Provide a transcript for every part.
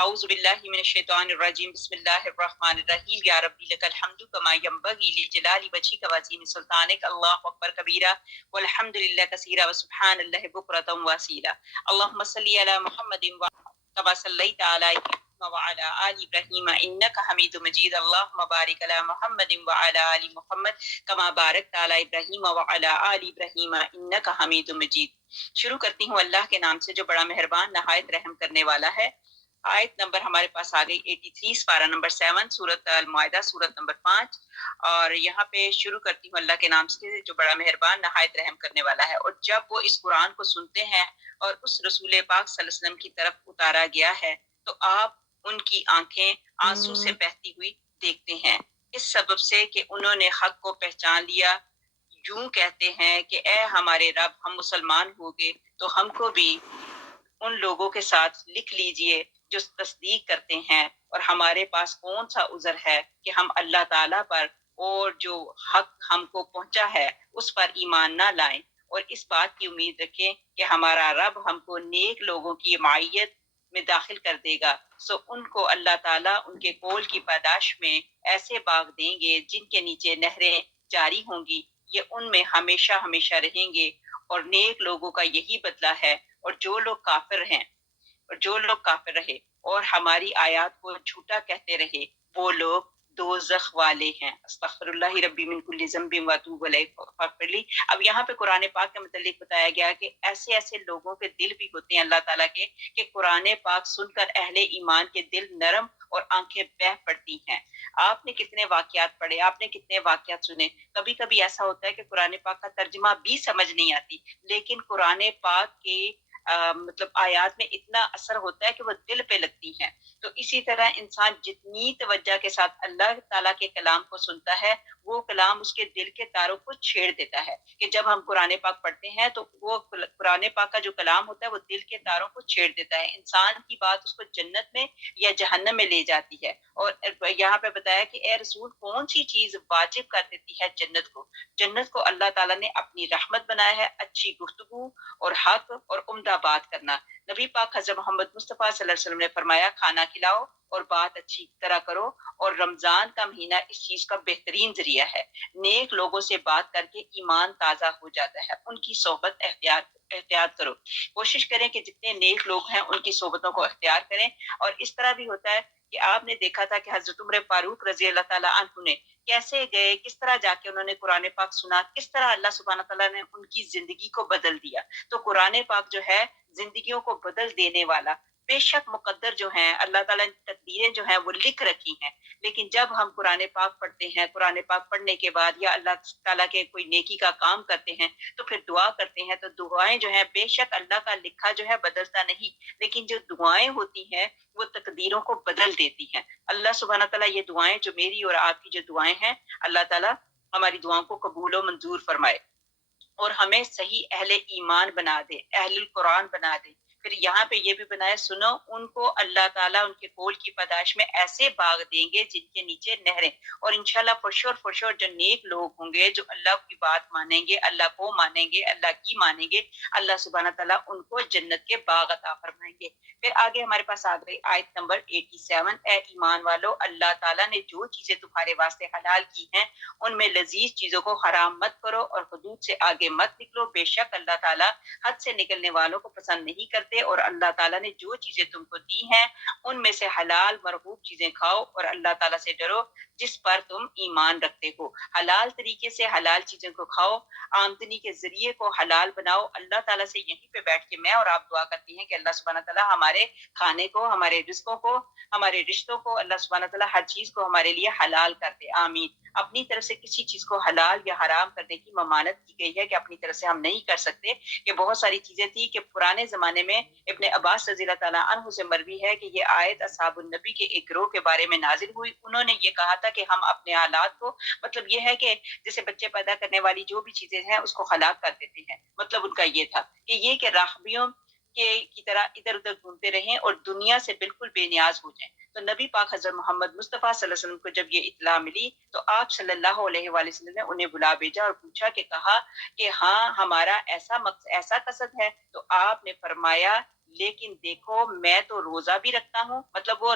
اعوذ باللہ من الشیطان الرجیم بسم اللہ الرحمن الرحیم یا ربی لک الحمد کما ینبغی لجلال وجهک وعظیم سلطانک اللہ اکبر کبیرہ والحمد للہ کثیرا وسبحان اللہ بکرۃ واصیلا اللهم صل علی محمد كما صلیت علی ابراہیم وعلی آل ابراہیم انک حمید مجید اللهم بارک علی محمد وعلی آل محمد کما بارکت علی ابراہیم وعلی آل ابراہیم انک حمید مجید۔ شروع کرتی ہوں اللہ کے نام سے جو بڑا مہربان نہایت رحم کرنے والا ہے۔ آیت نمبر ہمارے پاس آ گئی 83، سپارہ نمبر 7، سورۃ المائدہ، سورۃ نمبر 5، اور یہاں پہ شروع کرتی ہوں اللہ کے نام سے جو بڑا مہربان نہایت رحم کرنے والا ہے۔ اور جب وہ اس قرآن کو سنتے ہیں اور اس رسول پاک صلی اللہ علیہ وسلم کی طرف اتارا گیا ہے تو آپ ان کی آنکھیں آنسو سے بہتی ہوئی دیکھتے ہیں، اس سبب سے کہ انہوں نے حق کو پہچان لیا۔ یوں کہتے ہیں کہ اے ہمارے رب، ہم مسلمان ہو گئے تو ہم کو بھی ان لوگوں کے ساتھ لکھ لیجئے جو تصدیق کرتے ہیں، اور ہمارے پاس کون سا عذر ہے کہ ہم اللہ تعالیٰ پر اور جو حق ہم کو پہنچا ہے اس پر ایمان نہ لائیں، اور اس بات کی امید رکھیں کہ ہمارا رب ہم کو نیک لوگوں کی معیت میں داخل کر دے گا۔ سو ان کو اللہ تعالیٰ ان کے قول کی پاداش میں ایسے باغ دیں گے جن کے نیچے نہریں جاری ہوں گی، یہ ان میں ہمیشہ ہمیشہ رہیں گے، اور نیک لوگوں کا یہی بدلہ ہے۔ اور جو لوگ کافر ہیں اور جو لوگ کافر رہے اور ہماری آیات کو جھوٹا کہتے رہے وہ لوگ دوزخ والے ہیں۔ استغفر اللہ ربی من کل ذنب واتوب الیہ فاغفر لی۔ اب یہاں پہ قرآن پاک کے متعلق بتایا گیا کہ ایسے ایسے لوگوں کے دل بھی ہوتے ہیں اللہ تعالیٰ کے کہ قرآن پاک سن کر اہل ایمان کے دل نرم اور آنکھیں بہہ پڑتی ہیں۔ آپ نے کتنے واقعات پڑھے، آپ نے کتنے واقعات سنے۔ کبھی کبھی ایسا ہوتا ہے کہ قرآن پاک کا ترجمہ بھی سمجھ نہیں آتی، لیکن قرآن پاک کے مطلب آیات میں اتنا اثر ہوتا ہے کہ وہ دل پہ لگتی ہیں۔ تو اسی طرح انسان جتنی توجہ کے ساتھ اللہ تعالیٰ کے کلام کو سنتا ہے وہ کلام اس کے دل کے تاروں کو چھیڑ دیتا ہے، کہ جب ہم قرآن پاک پڑھتے ہیں تو وہ قرآن پاک کا جو کلام ہوتا ہے وہ دل کے تاروں کو چھیڑ دیتا ہے، انسان کی بات اس کو جنت میں یا جہنم میں لے جاتی ہے۔ اور یہاں پہ بتایا کہ اے رسول، کون سی چیز واجب کر دیتی ہے جنت کو؟ جنت کو اللہ تعالیٰ نے اپنی رحمت بنایا ہے، اچھی گفتگو اور حق اور عمدہ بات کرنا۔ نبی پاک حضرت محمد مصطفیٰ صلی اللہ علیہ وسلم نے فرمایا کھانا کھلاؤ اور بات اچھی طرح کرو، اور رمضان کا مہینہ اس چیز کا بہترین ذریعہ ہے۔ نیک لوگوں سے بات کر کے ایمان تازہ ہو جاتا ہے، ان کی صحبت احتیاط کرو، کوشش کریں کہ جتنے نیک لوگ ہیں ان کی صحبتوں کو اختیار کریں۔ اور اس طرح بھی ہوتا ہے کہ آپ نے دیکھا تھا کہ حضرت عمر فاروق رضی اللہ تعالیٰ عنہ نے کیسے گئے، کس طرح جا کے انہوں نے قرآن پاک سنا، کس طرح اللہ سبحانہ تعالیٰ نے ان کی زندگی کو بدل دیا۔ تو قرآن پاک جو ہے زندگیوں کو بدل دینے والا، بے شک مقدر جو ہیں اللہ تعالیٰ نے تقدیریں جو ہیں وہ لکھ رکھی ہیں، لیکن جب ہم قرآن پاک پڑھتے ہیں، قرآن پاک پڑھنے کے بعد یا اللہ تعالیٰ کے کوئی نیکی کا کام کرتے ہیں تو پھر دعا کرتے ہیں، تو دعائیں جو ہیں بے شک اللہ کا لکھا جو ہے بدلتا نہیں، لیکن جو دعائیں ہوتی ہیں وہ تقدیروں کو بدل دیتی ہیں۔ اللہ سبحانہ تعالیٰ یہ دعائیں جو میری اور آپ کی جو دعائیں ہیں، اللہ تعالیٰ ہماری دعاؤں کو قبول و منظور فرمائے اور ہمیں صحیح اہل ایمان بنا دے، اہل القرآن بنا دے۔ پھر یہاں پہ یہ بھی بنایا، سنو ان کو اللہ تعالیٰ ان کے قول کی پاداش میں ایسے باغ دیں گے جن کے نیچے نہریں۔ اور انشاءاللہ فرشور جو نیک لوگ ہوں گے، جو اللہ کی بات مانیں گے، اللہ کو مانیں گے، اللہ کی مانیں گے، اللہ سبحانہ تعالیٰ ان کو جنت کے باغ عطا فرمائیں گے۔ پھر آگے ہمارے پاس آ گئی آیت نمبر 87، اے ایمان والو، اللہ تعالیٰ نے جو چیزیں تمہارے واسطے حلال کی ہیں ان میں لذیذ چیزوں کو حرام مت کرو اور حدود سے آگے مت نکلو، بے شک اللہ تعالیٰ حد سے نکلنے والوں کو پسند نہیں کرتے۔ اور اللہ تعالیٰ نے جو چیزیں تم کو دی ہیں ان میں سے حلال مرغوب چیزیں کھاؤ اور اللہ تعالیٰ سے ڈرو جس پر تم ایمان رکھتے ہو۔ حلال طریقے سے حلال چیزوں کو کھاؤ، آمدنی کے ذریعے کو حلال بناؤ۔ اللہ تعالیٰ سے یہیں پہ بیٹھ کے میں اور آپ دعا کرتی ہیں کہ اللہ سبحانہ تعالیٰ ہمارے کھانے کو، ہمارے رزقوں کو، ہمارے رشتوں کو، اللہ سبحانہ تعالیٰ ہر چیز کو ہمارے لیے حلال کر دے، آمین۔ اپنی طرف سے کسی چیز کو حلال یا حرام کرنے کی ممانعت کی گئی ہے کہ اپنی طرف سے ہم نہیں کر سکتے، کہ بہت ساری چیزیں تھی کہ پرانے زمانے میں ابن عباس رضی اللہ تعالیٰ عنہ سے مروی ہے کہ یہ آیت اصحاب النبی کے ایک گروہ کے بارے میں نازل ہوئی۔ انہوں نے یہ کہا تھا کہ ہم اپنے آلات کو، مطلب یہ ہے کہ جیسے بچے پیدا کرنے والی جو بھی چیزیں ہیں اس کو ہلاک کر دیتے ہیں، مطلب ان کا یہ تھا کہ یہ کہ راہبیوں کی طرح ادھر ادھر گھومتے رہیں اور دنیا سے بالکل بے نیاز ہو جائیں۔ تو نبی پاک حضرت محمد مصطفیٰ صلی اللہ علیہ وسلم کو جب یہ اطلاع ملی تو آپ صلی اللہ علیہ وآلہ وسلم نے انہیں بلا بھیجا اور پوچھا کہ کہا کہ ہاں ہمارا ایسا قصد ہے، تو آپ نے فرمایا لیکن دیکھو میں تو روزہ بھی رکھتا ہوں. مطلب وہ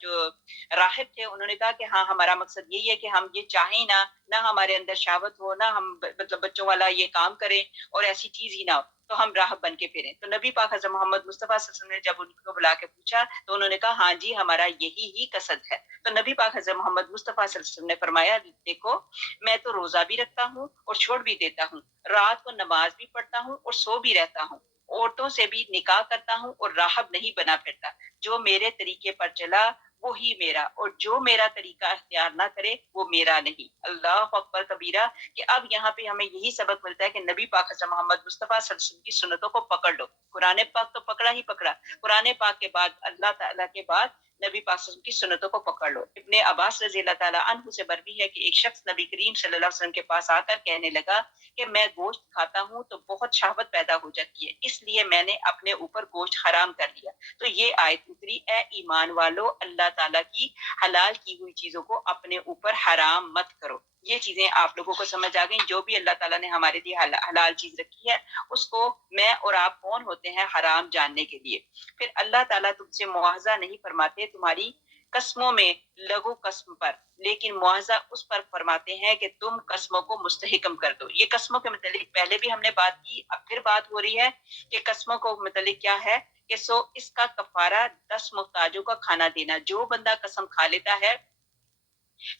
جو راہب تھے انہوں نے کہا کہ ہاں ہمارا مقصد یہی ہے کہ ہم یہ چاہیں نہ ہمارے اندر شہوت ہو، نہ ہم مطلب بچوں والا یہ کام کریں اور ایسی چیز ہی نہ ہو، تو ہم راہب بن کے پھریں. تو نبی پاک حضرت محمد مصطفیٰ صلی اللہ علیہ وسلم نے جب ان کو بلا کے پوچھا تو انہوں نے کہا ہاں جی ہمارا یہی ہی قصد ہے. تو نبی پاک حضرت محمد مصطفیٰ صلی اللہ علیہ وسلم نے فرمایا دیکھو میں تو روزہ بھی رکھتا ہوں اور چھوڑ بھی دیتا ہوں، رات کو نماز بھی پڑھتا ہوں اور سو بھی رہتا ہوں، عورتوں سے بھی نکاح کرتا ہوں اور راہب نہیں بنا پھرتا. جو میرے طریقے پر چلا وہی میرا، اور جو میرا طریقہ اختیار نہ کرے وہ میرا نہیں. اللہ اکبر کبیرہ. کہ اب یہاں پہ ہمیں یہی سبق ملتا ہے کہ نبی پاک حضرت محمد مصطفیٰ صلی اللہ علیہ وسلم کی سنتوں کو پکڑ لو. قرآن پاک تو پکڑا ہی پکڑا، قرآن پاک کے بعد اللہ تعالیٰ کے بعد نبی پاک صلی اللہ علیہ وسلم کی سنتوں کو پکڑ لو. ابن عباس رضی اللہ تعالیٰ عنہ سے مروی ہے کہ ایک شخص نبی کریم صلی اللہ علیہ وسلم کے پاس آ کر کہنے لگا کہ میں گوشت کھاتا ہوں تو بہت شہوت پیدا ہو جاتی ہے، اس لیے میں نے اپنے اوپر گوشت حرام کر لیا. تو یہ آیت اتری، اے ایمان والو اللہ تعالیٰ کی حلال کی ہوئی چیزوں کو اپنے اوپر حرام مت کرو. یہ چیزیں آپ لوگوں کو سمجھ آ گئیں. جو بھی اللہ تعالیٰ نے ہمارے لیے حلال چیز رکھی ہے اس کو میں اور آپ کون ہوتے ہیں حرام جاننے کے لیے. پھر اللہ تعالیٰ تم سے مواخذہ نہیں فرماتے تمہاری قسموں میں لغو قسم پر، لیکن مواخذہ اس پر فرماتے ہیں کہ تم قسموں کو مستحکم کر دو. یہ قسموں کے متعلق پہلے بھی ہم نے بات کی، اب پھر بات ہو رہی ہے کہ قسموں کو متعلق کیا ہے کہ سو اس کا کفارہ 10 محتاجوں کا کھانا دینا. جو بندہ قسم کھا لیتا ہے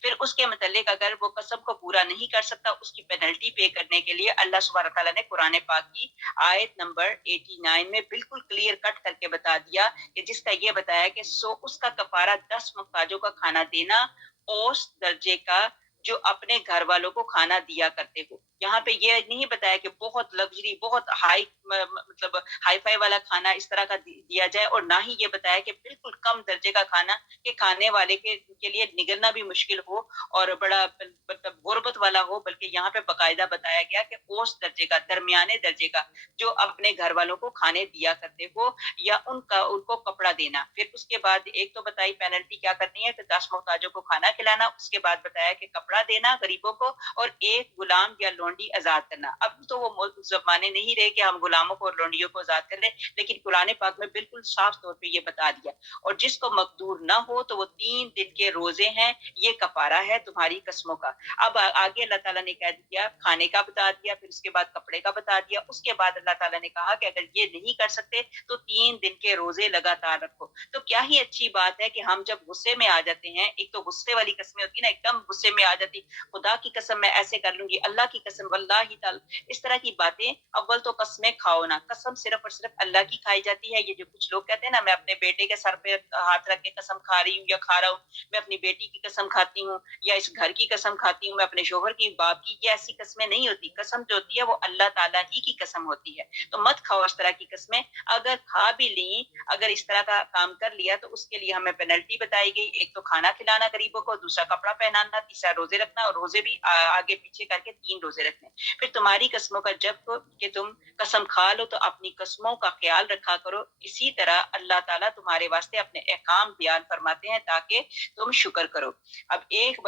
پھر اس کے متعلق اگر وہ قسم کو پورا نہیں کر سکتا اس کی پینلٹی پے کرنے کے لیے اللہ سبحانہ تعالیٰ نے قرآن پاک کی آیت نمبر 89 میں بالکل کلیئر کٹ کر کے بتا دیا کہ جس کا یہ بتایا کہ سو اس کا کفارہ 10 محتاجوں کا کھانا دینا، اوس درجے کا جو اپنے گھر والوں کو کھانا دیا کرتے ہو. یہاں پہ یہ نہیں بتایا کہ بہت لگژری بہت ہائی مطلب ہائی فائی والا کھانا اس طرح کا دیا جائے، اور نہ ہی یہ بتایا کہ بالکل کم درجے کا کھانا کہ کھانے والے کے لیے نگلنا بھی مشکل ہو اور بڑا مطلب غربت والا ہو، بلکہ یہاں پہ باقاعدہ بتایا گیا کہ اوسط درجے کا، درمیانے درجے کا جو اپنے گھر والوں کو کھانے دیا کرتے ہو، یا ان کو کپڑا دینا. پھر اس کے بعد ایک تو بتائی پینلٹی کیا کرنی ہے کہ 10 محتاجوں کو کھانا کھلانا، اس کے بعد بتایا کہ کپڑا دینا غریبوں کو اور ایک غلام یا لونڈی آزاد کرنا. اب تو وہ زمانے نہیں رہے کہ ہم غلاموں کو اور لونڈیوں کو آزاد کر لیں، لیکن قرآن پاک میں بالکل صاف طور پہ یہ بتا دیا. اور جس کو مقدور نہ ہو تو وہ 3 دن کے روزے ہیں، یہ کفارہ ہے تمہاری قسموں کا. اب آگے اللہ تعالیٰ نے کہہ دیا، کھانے کا بتا دیا، پھر اس کے بعد کپڑے کا بتا دیا. اس کے بعد اللہ تعالیٰ نے کہا کہ اگر یہ نہیں کر سکتے تو 3 دن کے روزے لگاتار رکھو. تو کیا ہی اچھی بات ہے کہ ہم جب غصے میں آ جاتے ہیں، ایک تو غصے والی قسمیں ہوتی ہیں نا، ایک دم غصے میں آ جاتی، خدا کی قسم میں ایسے کر لوں گی، اللہ کی قسم واللہ تعالی، اس طرح کی باتیں. اول تو قسمیں کھاؤ نا، قسم صرف اور صرف اللہ کی کھائی جاتی ہے. یہ جو کچھ لوگ کہتے ہیں نا میں اپنے بیٹے کے سر پہ ہاتھ رکھ کے قسم کھا رہی ہوں یا کھا رہا ہوں، میں اپنی بیٹی کی قسم کھاتی ہوں یا اس گھر کی قسم کھاتی ہوں، میں اپنے شوہر کی، باپ کی، یہ ایسی قسمیں نہیں ہوتی. قسم جو ہوتی ہے وہ اللہ تعالیٰ ہی کی قسم ہوتی ہے. تو مت کھاؤ اس طرح کی قسمیں. اگر کھا بھی لیں، اگر اس طرح کا کام کر لیا تو اس کے لیے ہمیں پینلٹی بتائی گئی. ایک تو کھانا کھلانا غریبوں کو، دوسرا کپڑا پہنانا، تیسرا روزے رکھنا، اور روزے بھی آگے پیچھے کر کے 3 روزے رکھنے. پھر تمہاری قسموں کا جب کہ تم قسم کھا لو تو اپنی قسموں کا خیال رکھا کرو. اسی طرح اللہ تعالیٰ تمہارے واسطے اپنے احکام بیان فرماتے ہیں تاکہ تم شکر کرو. اب ایک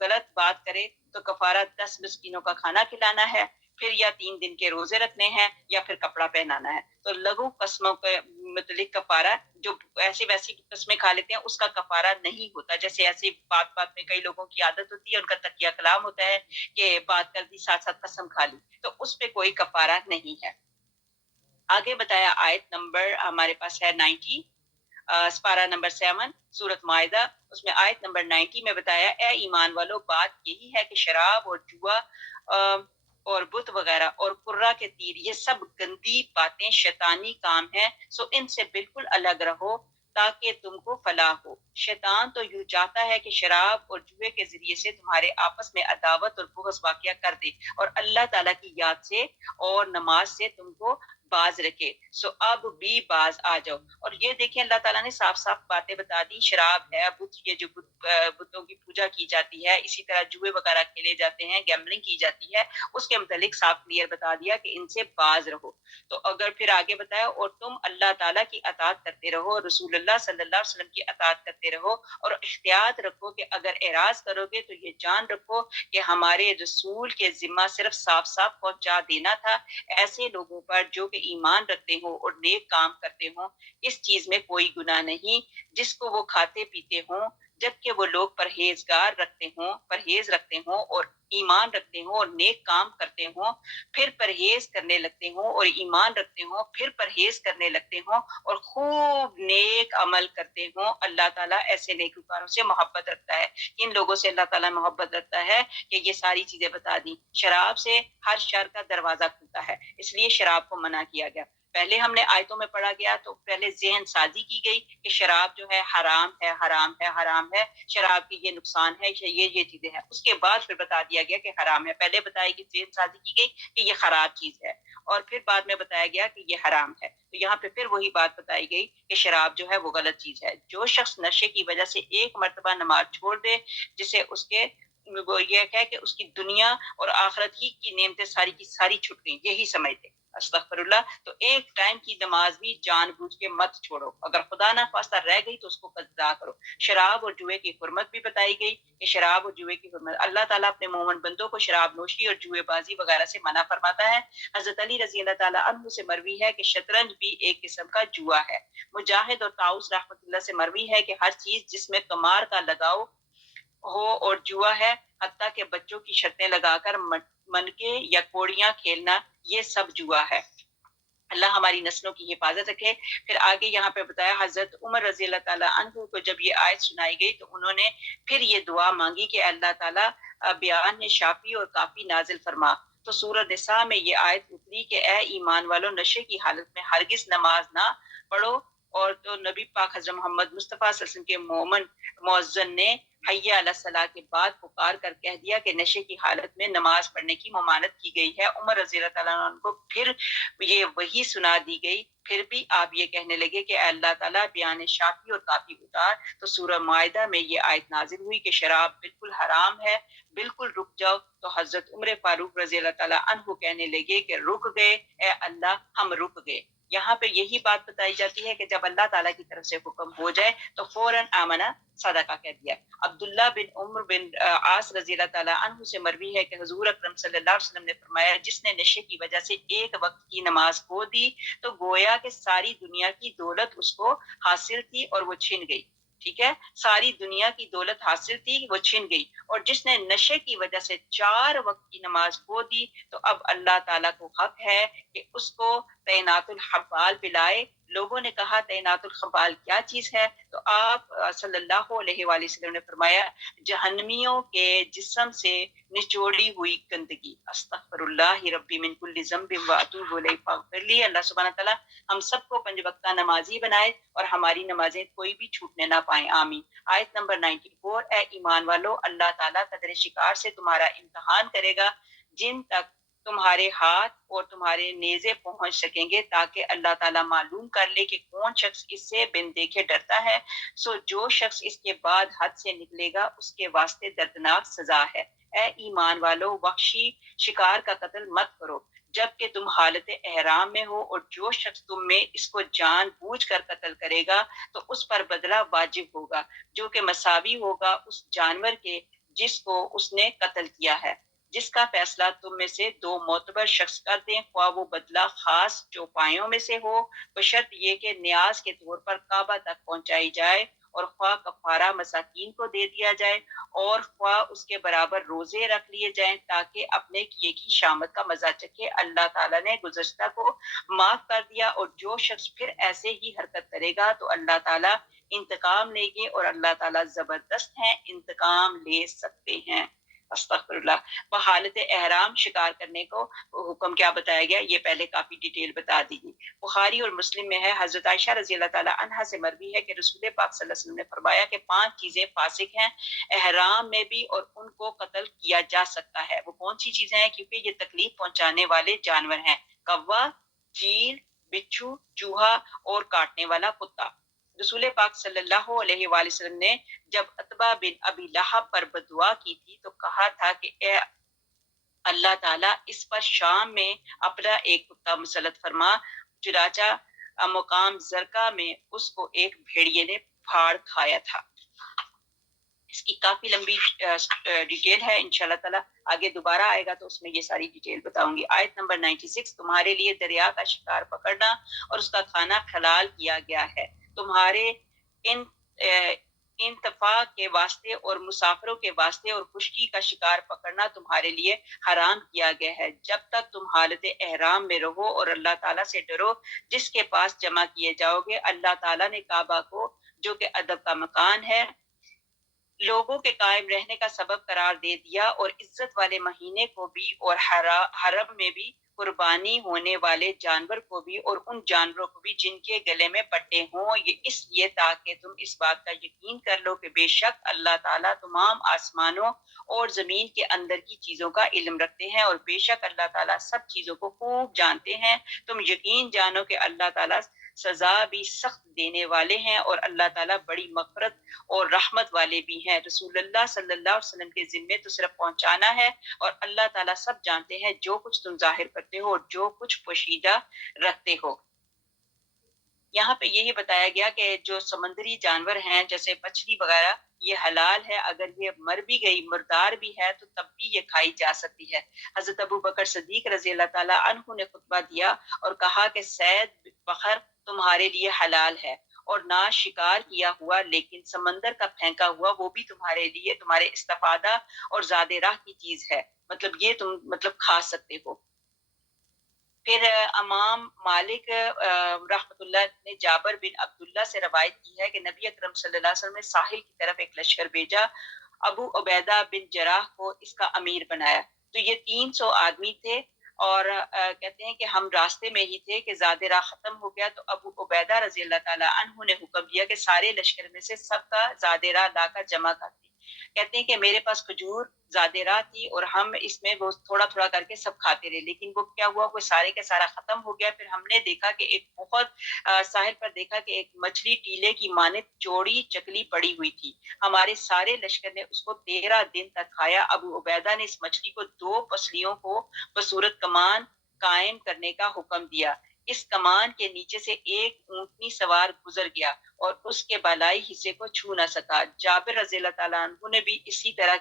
غلط بات کرے تو کفارہ 10 مسکینوں کا کھانا کھلانا ہے، پھر یا 3 دن کے روزے رکھنے ہیں، یا پھر کپڑا پہنانا ہے. تو لغو قسموں کے متعلق کفارہ جو ایسی ویسی قسمیں کھا لیتے ہیں اس کا کفارہ نہیں ہوتا. جیسے ایسی بات بات میں کئی لوگوں کی عادت ہوتی ہے، ان کا تکیہ کلام ہوتا ہے کہ بات کر دی ساتھ ساتھ قسم کھا لی، تو اس پہ کوئی کفارہ نہیں ہے. آگے بتایا آیت نمبر ہمارے پاس ہے 90، سپارہ نمبر 7 سورت مائدہ، اس میں آیت نمبر 90 میں بتایا اے ایمان والو بات یہی ہے کہ شراب اور جوا اور بت وغیرہ اور قرہ کے تیر یہ سب گندی باتیں شیطانی کام ہیں، سو ان سے بالکل الگ رہو تاکہ تم کو فلاح ہو. شیطان تو یوں چاہتا ہے کہ شراب اور جوے کے ذریعے سے تمہارے آپس میں عداوت اور بغض واقعہ کر دے اور اللہ تعالیٰ کی یاد سے اور نماز سے تم کو باز رکھے. سو اب بھی باز آ جاؤ. اور یہ دیکھیں اللہ تعالیٰ نے صاف صاف باتیں بتا دی. شراب ہے، بت، یہ جو بتوں کی پوجا کی جاتی ہے، اسی طرح جوئے وغیرہ کھیلے جاتے ہیں، گیمبلنگ کی جاتی ہے، اس کے متعلق صاف کلیئر بتا دیا کہ ان سے باز رہو. تو اگر پھر آگے بتایا اور تم اللہ تعالیٰ کی اطاعت کرتے رہو، رسول اللہ صلی اللہ علیہ وسلم کی اطاعت کرتے رہو، اور احتیاط رکھو کہ اگر اعراض کرو گے تو یہ جان رکھو کہ ہمارے رسول کے ذمہ صرف صاف صاف پہنچا دینا تھا ایسے لوگوں پر جو کہ کہ ایمان رکھتے ہوں اور نیک کام کرتے ہوں، اس چیز میں کوئی گناہ نہیں جس کو وہ کھاتے پیتے ہوں، جبکہ وہ لوگ پرہیز رکھتے ہوں اور ایمان رکھتے ہوں اور نیک کام کرتے ہوں، پھر پرہیز کرنے لگتے ہوں اور ایمان رکھتے ہوں، پھر پرہیز کرنے لگتے ہوں اور خوب نیک عمل کرتے ہوں، اللہ تعالیٰ ایسے نیکوکاروں سے محبت رکھتا ہے۔ ان لوگوں سے اللہ تعالیٰ محبت رکھتا ہے کہ یہ ساری چیزیں بتا دی۔ شراب سے ہر شر کا دروازہ کھلتا ہے، اس لیے شراب کو منع کیا گیا۔ پہلے ہم نے آیتوں میں پڑھا گیا تو پہلے ذہن سازی کی گئی کہ شراب جو ہے حرام ہے، حرام ہے، حرام ہے، شراب کی یہ نقصان ہے، یہ چیزیں ہیں۔ اس کے بعد پھر بتا دیا گیا کہ حرام ہے۔ پہلے بتایا کہ ذہن سازی کی گئی کہ یہ خراب چیز ہے، اور پھر بعد میں بتایا گیا کہ یہ حرام ہے۔ تو یہاں پہ پھر وہی بات بتائی گئی کہ شراب جو ہے وہ غلط چیز ہے۔ جو شخص نشے کی وجہ سے ایک مرتبہ نماز چھوڑ دے، جسے اس کے وہ یہ ہے کہ اس کی دنیا اور آخرت ہی کی نعمتیں ساری کی ساری چھٹ گئیں، یہی سمجھتے۔ استغفر اللہ۔ تو ایک ٹائم کی نماز بھی جان بوجھ کے مت چھوڑو، اگر خدا نہ خواستہ رہ گئی تو اس کو قضا کرو۔ شراب اور جوئے کی حرمت بھی بتائی گئی کہ شراب اور جوئے کی حرمت، اللہ تعالیٰ اپنے مومن بندوں کو شراب نوشی اور جوئے بازی وغیرہ سے منع فرماتا ہے۔ حضرت علی رضی اللہ تعالیٰ عنہ سے مروی ہے کہ شطرنج بھی ایک قسم کا جوا ہے۔ مجاہد اور طاؤس رحمۃ اللہ سے مروی ہے کہ ہر چیز جس میں قمار کا لگاؤ ہو اور جوا ہے، حتیٰ کہ بچوں کی شرطیں لگا کر منکے یا کوڑیاں کھیلنا، یہ سب جوا ہے۔ اللہ ہماری نسلوں کی حفاظت رکھے۔ پھر آگے یہاں پہ بتایا حضرت عمر رضی اللہ تعالیٰ عنہ کو جب یہ آیت سنائی گئی تو انہوں نے پھر یہ دعا مانگی کہ اللہ تعالیٰ بیان شافی اور کافی نازل فرما۔ تو سورہ نساء میں یہ آیت اتری کہ اے ایمان والو، نشے کی حالت میں ہرگز نماز نہ پڑھو۔ اور تو نبی پاک حضرت محمد مصطفیٰ صلی اللہ علیہ وسلم کے مومن مؤذن نے حی علی الصلاۃ کے بعد پکار کر کہہ دیا کہ نشے کی حالت میں نماز پڑھنے کی ممانعت کی گئی ہے۔ عمر رضی اللہ تعالیٰ عنہ کو پھر یہ وہی سنا دی گئی، پھر بھی آپ یہ کہنے لگے کہ اے اللہ تعالیٰ بیان شافی اور کافی اتار۔ تو سورہ معاہدہ میں یہ آیت نازل ہوئی کہ شراب بالکل حرام ہے، بالکل رک جاؤ۔ تو حضرت عمر فاروق رضی اللہ تعالیٰ عنہ کہنے لگے کہ رک گئے، اے اللہ ہم رک گئے۔ یہاں پہ یہی بات بتائی جاتی ہے کہ جب اللہ تعالیٰ کی طرف سے حکم ہو جائے تو فوراً آمنا صدقہ کہہ دیا۔ عبداللہ بن عمر بن عاص رضی اللہ تعالیٰ عنہ سے مروی ہے کہ حضور اکرم صلی اللہ علیہ وسلم نے فرمایا جس نے نشے کی وجہ سے ایک وقت کی نماز کھو دی تو گویا کہ ساری دنیا کی دولت اس کو حاصل تھی اور وہ چھن گئی۔ ٹھیک ہے، ساری دنیا کی دولت حاصل تھی، وہ چھن گئی۔ اور جس نے نشے کی وجہ سے 4 وقت کی نماز کھو دی تو اب اللہ تعالیٰ کو حق ہے کہ اس کو تعینات الحبال پلائے۔ لوگوں نے کہا تعینات الحبال کیا چیز ہے؟ تو آپ صلی اللہ علیہ وآلہ وسلم نے فرمایا جہنمیوں کے جسم سے نچوڑی ہوئی گندگی۔ استغفر اللہ ربی من کل ذنب واتوب الیہ فاغفر لی۔ اللہ سبحانہ تعالیٰ ہم سب کو 5 وقتہ نمازی بنائے اور ہماری نمازیں کوئی بھی چھوٹنے نہ پائیں، آمین۔ آیت نمبر 94، اے ایمان والو، اللہ تعالیٰ قدر شکار سے تمہارا امتحان کرے گا جن تک تمہارے ہاتھ اور تمہارے نیزے پہنچ سکیں گے، تاکہ اللہ تعالیٰ معلوم کر لے کہ کون شخص اس سے بن دیکھے ڈرتا ہے۔ سو جو شخص اس کے بعد حد سے نکلے گا اس کے واسطے دردناک سزا ہے۔ اے ایمان والو، وحشی شکار کا قتل مت کرو جبکہ تم حالت احرام میں ہو، اور جو شخص تم میں اس کو جان بوجھ کر قتل کرے گا تو اس پر بدلہ واجب ہوگا، جو کہ مساوی ہوگا اس جانور کے جس کو اس نے قتل کیا ہے۔ جس کا فیصلہ تم میں سے 2 معتبر شخص کر دیں، خواہ وہ بدلہ خاص چوپایوں میں سے ہو، بشرط یہ کہ نیاز کے طور پر کعبہ تک پہنچائی جائے، اور خواہ کفارہ مساکین کو دے دیا جائے، اور خواہ اس کے برابر روزے رکھ لیے جائیں تاکہ اپنے کیے کی شامت کا مزہ چکھے۔ اللہ تعالیٰ نے گزشتہ کو معاف کر دیا، اور جو شخص پھر ایسے ہی حرکت کرے گا تو اللہ تعالیٰ انتقام لے گے، اور اللہ تعالیٰ زبردست ہیں، انتقام لے سکتے ہیں۔ استغفر اللہ۔ بحالت احرام شکار کرنے کو حکم کیا بتایا گیا، یہ پہلے کافی ڈیٹیل بتا دی گئی۔ بخاری اور مسلم میں ہے، حضرت عائشہ رضی اللہ تعالیٰ عنہا سے مروی ہے کہ رسول پاک صلی اللہ علیہ وسلم نے فرمایا کہ 5 چیزیں فاسق ہیں احرام میں بھی، اور ان کو قتل کیا جا سکتا ہے۔ وہ کون سی چیزیں ہیں؟ کیونکہ یہ تکلیف پہنچانے والے جانور ہیں، کوا، چیل، بچھو، چوہا اور کاٹنے والا کتا۔ رسول پاک صلی اللہ علیہ وآلہ وسلم نے جب عتبہ بن ابی لہب پر بددعا کی تھی تو کہا تھا کہ اے اللہ تعالیٰ اس پر شام میں اپنا ایک کتا مسلط فرما، چنانچہ مقام زرقہ میں اس کو ایک بھیڑیے نے پھاڑ کھایا تھا۔ اس کی کافی لمبی ڈیٹیل ہے، انشاءاللہ تعالیٰ آگے دوبارہ آئے گا تو اس میں یہ ساری ڈیٹیل بتاؤں گی۔ آیت نمبر 96، تمہارے لیے دریا کا شکار پکڑنا اور اس کا کھانا حلال کیا گیا ہے، تمہارے ان انتفاع کے واسطے اور مسافروں کے واسطے، اور خشکی کا شکار پکڑنا تمہارے لیے حرام کیا گیا ہے جب تک تم حالت احرام میں رہو، اور اللہ تعالیٰ سے ڈرو جس کے پاس جمع کیے جاؤ گے۔ اللہ تعالیٰ نے کعبہ کو، جو کہ ادب کا مکان ہے، لوگوں کے قائم رہنے کا سبب قرار دے دیا، اور عزت والے مہینے کو بھی، اور حرم میں بھی قربانی ہونے والے جانور کو بھی، اور ان جانوروں کو بھی جن کے گلے میں پٹے ہوں، یہ اس لیے تاکہ تم اس بات کا یقین کر لو کہ بے شک اللہ تعالیٰ تمام آسمانوں اور زمین کے اندر کی چیزوں کا علم رکھتے ہیں، اور بے شک اللہ تعالیٰ سب چیزوں کو خوب جانتے ہیں۔ تم یقین جانو کہ اللہ تعالیٰ سزا بھی سخت دینے والے ہیں، اور اللہ تعالیٰ بڑی مغفرت اور رحمت والے بھی ہیں۔ رسول اللہ صلی اللہ علیہ وسلم کے ذمے تو صرف پہنچانا ہے، اور اللہ تعالیٰ سب جانتے ہیں جو کچھ تم ظاہر کرتے ہو اور جو کچھ پوشیدہ رکھتے ہو۔ یہاں پہ یہی بتایا گیا کہ جو سمندری جانور ہیں جیسے مچھلی وغیرہ، یہ حلال ہے، اگر یہ مر بھی گئی، مردار بھی ہے، تو تب بھی یہ کھائی جا سکتی ہے۔ حضرت ابو بکر صدیق رضی اللہ تعالیٰ عنہ نے خطبہ دیا اور کہا کہ صید بحر تمہارے لیے حلال ہے، اور نہ شکار کیا ہوا لیکن سمندر کا پھینکا ہوا وہ بھی تمہارے لیے، تمہارے استفادہ اور زاد راہ کی چیز ہے، مطلب یہ تم کھا سکتے ہو۔ پھر امام مالک رحمۃ اللہ نے جابر بن عبداللہ سے روایت کی ہے کہ نبی اکرم صلی اللہ علیہ وسلم نے ساحل کی طرف ایک لشکر بھیجا، ابو عبیدہ بن جراح کو اس کا امیر بنایا۔ تو یہ 300 آدمی تھے، اور کہتے ہیں کہ ہم راستے میں ہی تھے کہ زاد راہ ختم ہو گیا، تو ابو عبیدہ رضی اللہ تعالیٰ عنہ نے حکم دیا کہ سارے لشکر میں سے سب کا زاد راہ لا کر جمع کر دیں۔ کہتے ہیں کہ میرے پاس کھجور زیادہ راہ تھی، اور ہم اس میں وہ تھوڑا تھوڑا کر کے سب کھاتے رہے، لیکن وہ کیا ہوا، وہ سارے کا سارا ختم ہو گیا۔ پھر ہم نے دیکھا کہ ایک بہت ساحل پر دیکھا کہ ایک مچھلی ٹیلے کی مانند چوڑی چکلی پڑی ہوئی تھی، ہمارے سارے لشکر نے اس کو 13 دن تک کھایا۔ ابو عبیدہ نے اس مچھلی کو 2 پسلیوں کو بصورت کمان قائم کرنے کا حکم دیا، اس کمان کے نیچے سے ایک اونٹنی سوار گزر گیا اور اس کے بالائی حصے کو چھو نہ سکا۔ جابر رضی اللہ تعالیٰ عنہ نے بھی اسی طرح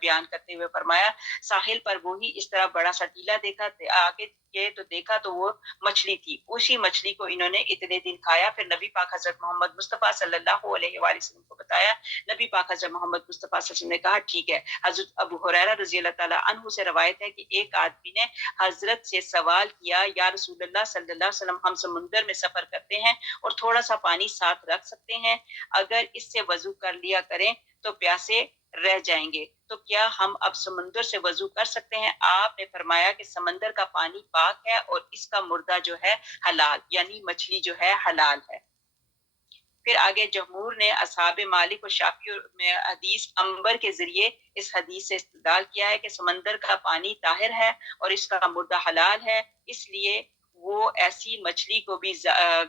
بیان کرتے ہوئے فرمایا، ساحل پر وہی اس طرح بڑا سا ٹیلا دیکھا، آگے گئے تو دیکھا تو وہ مچھلی تھی، اسی مچھلی کو انہوں نے اتنے دن کھایا۔ پھر نبی پاک حضرت محمد مصطفیٰ صلی اللہ علیہ وآلہ وسلم کو بتایا، نبی پاک حضرت محمد مصطفیٰ صلی اللہ علیہ وسلم نے کہا ٹھیک ہے۔ حضرت ابو ہریرہ رضی اللہ تعالیٰ عنہ سے روایت ہے کہ ایک آدمی نے حضرت سے سوال کیا، یا رسول اللہ صلی اللہ علیہ وسلم، ہم سمندر میں سفر کرتے ہیں اور تھوڑا سا پانی ساتھ رکھ سکتے ہیں، اگر اس سے وضو کر لیا کریں تو پیاسے رہ جائیں گے، تو کیا ہم اب سمندر سے وضو کر سکتے ہیں؟ آپ نے فرمایا کہ سمندر کا پانی پاک ہے اور اس کا مردہ جو ہے حلال، یعنی مچھلی جو ہے حلال ہے۔ پھر آگے جمہور نے اصحاب مالک و شافعی میں حدیث عنبر کے ذریعے اس حدیث سے استدلال کیا ہے کہ سمندر کا پانی طاہر ہے اور اس کا مردہ حلال ہے، اس لیے وہ ایسی مچھلی کو بھی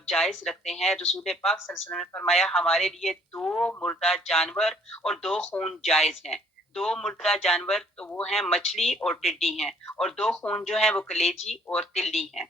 جائز رکھتے ہیں۔ رسول پاک صلی اللہ علیہ وسلم نے فرمایا، ہمارے لیے 2 مردہ جانور اور 2 خون جائز ہیں۔ 2 مردہ جانور تو وہ ہیں مچھلی اور ٹڈی ہیں، اور 2 خون جو ہیں وہ کلیجی اور تلی ہیں۔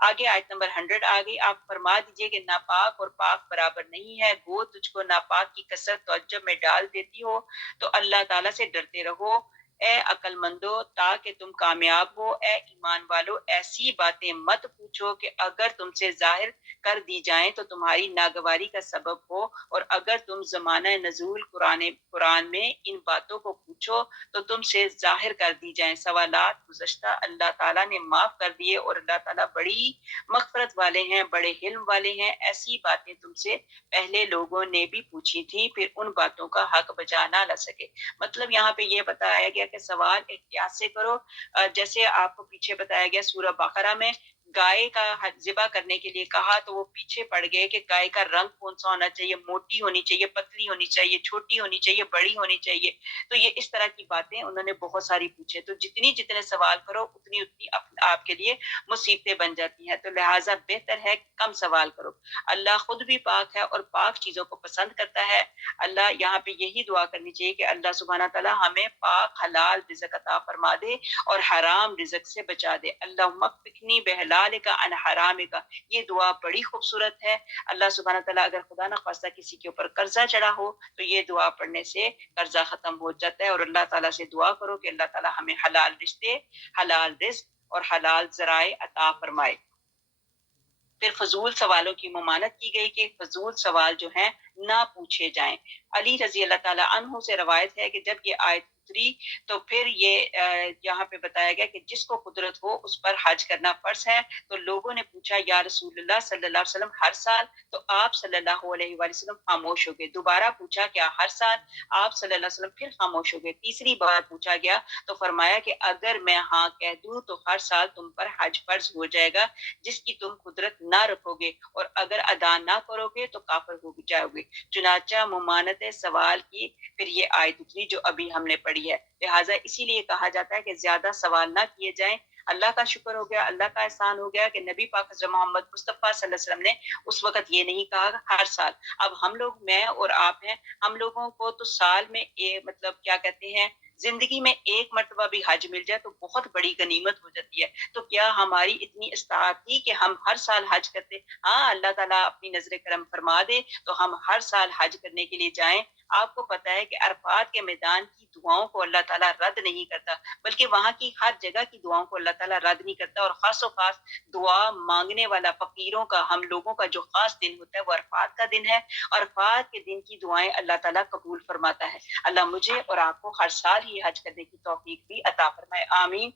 آگے آیت نمبر 100 آگئی، آپ فرما دیجئے کہ ناپاک اور پاک برابر نہیں ہے، گو تجھ کو ناپاک کی کثرت تعجب میں ڈال دیتی ہو تو اللہ تعالیٰ سے ڈرتے رہو، اے عقل مندو، تاکہ تم کامیاب ہو۔ اے ایمان والو، ایسی باتیں مت پوچھو کہ اگر تم سے ظاہر کر دی جائیں تو تمہاری ناگواری کا سبب ہو، اور اگر تم زمانہ نزول قرآن میں ان باتوں کو پوچھو تو تم سے ظاہر کر دی جائیں۔ سوالات گزشتہ اللہ تعالیٰ نے معاف کر دیے، اور اللہ تعالیٰ بڑی مغفرت والے ہیں، بڑے حلم والے ہیں۔ ایسی باتیں تم سے پہلے لوگوں نے بھی پوچھی تھی، پھر ان باتوں کا حق بجا نہ لا سکے۔ مطلب یہاں پہ یہ بتایا گیا کہ سوال احتیاط سے کرو، جیسے آپ کو پیچھے بتایا گیا سورہ بقرہ میں گائے کا ذبح کرنے کے لیے کہا تو وہ پیچھے پڑ گئے کہ گائے کا رنگ کون سا ہونا چاہیے، موٹی ہونی چاہیے، پتلی ہونی چاہیے، چھوٹی ہونی چاہیے، بڑی ہونی چاہیے۔ تو یہ اس طرح کی باتیں انہوں نے بہت ساری پوچھے، تو جتنے سوال کرو اتنی آپ کے لیے مصیبتیں بن جاتی ہیں، تو لہٰذا بہتر ہے کم سوال کرو۔ اللہ خود بھی پاک ہے اور پاک چیزوں کو پسند کرتا ہے۔ اللہ یہاں پہ یہی دعا کرنی چاہیے کہ اللہ سبحانہ تعالیٰ ہمیں پاک حلال رزق عطا فرما دے اور حرام رزق سے بچا دے۔ اللہم اکفنی بحلال حلالک عن حرامک. یہ دعا بڑی خوبصورت ہے. اللہ سبحانہ تعالیٰ اگر خدا نہ خواستہ کسی کے اوپر قرضہ چڑھا ہو تو یہ دعا پڑھنے سے قرضہ ختم ہو جاتا ہے. اور اللہ تعالیٰ سے دعا کرو کہ اللہ تعالیٰ ہمیں حلال رشتے، حلال رزق اور حلال ذرائع عطا فرمائے. پھر فضول سوالوں کی ممانعت کی گئی کہ فضول سوال جو ہیں نہ پوچھے جائیں. علی رضی اللہ تعالیٰ عنہ سے روایت ہے کہ جب یہ آیت اتری تو پھر یہ یہاں پہ بتایا گیا کہ جس کو قدرت ہو اس پر حج کرنا فرض ہے. تو لوگوں نے پوچھا یا رسول اللہ صلی اللہ علیہ وسلم ہر سال؟ تو آپ صلی اللہ علیہ وآلہ وسلم خاموش ہو گئے. دوبارہ پوچھا کیا ہر سال؟ آپ صلی اللہ علیہ وسلم پھر خاموش ہو گئے. تیسری بار پوچھا گیا تو فرمایا کہ اگر میں ہاں کہہ دوں تو ہر سال تم پر حج فرض ہو جائے گا جس کی تم قدرت نہ رکھو گے، اور اگر ادا نہ کرو گے تو کافر ہو جاؤ گے. چنانچہ ممانت سوال کی پھر یہ آیت اتری جو ابھی ہم نے پڑھی ہے. لہٰذا اسی لیے کہا جاتا ہے کہ زیادہ سوال نہ کیے جائیں. اللہ کا شکر ہو گیا، اللہ کا احسان ہو گیا کہ نبی پاک حضرت محمد مصطفیٰ صلی اللہ علیہ وسلم نے اس وقت یہ نہیں کہا ہر سال. اب ہم لوگ، میں اور آپ ہیں، ہم لوگوں کو تو سال میں مطلب کیا کہتے ہیں، زندگی میں ایک مرتبہ بھی حج مل جائے تو بہت بڑی غنیمت ہو جاتی ہے. تو کیا ہماری اتنی استطاعت تھی کہ ہم ہر سال حج کرتے؟ ہاں، اللہ تعالیٰ اپنی نظر کرم فرما دے تو ہم ہر سال حج کرنے کے لیے جائیں. آپ کو پتہ ہے کہ عرفات کے میدان کی دعاؤں کو اللہ تعالیٰ رد نہیں کرتا، بلکہ وہاں کی ہر جگہ کی دعاؤں کو اللہ تعالیٰ رد نہیں کرتا. اور خاص و خاص دعا مانگنے والا فقیروں کا، ہم لوگوں کا جو خاص دن ہوتا ہے وہ عرفات کا دن ہے. عرفات کے دن کی دعائیں اللہ تعالیٰ قبول فرماتا ہے. اللہ مجھے اور آپ کو ہر سال ہی حج کرنے کی توفیق بھی عطا فرمائے. آمین.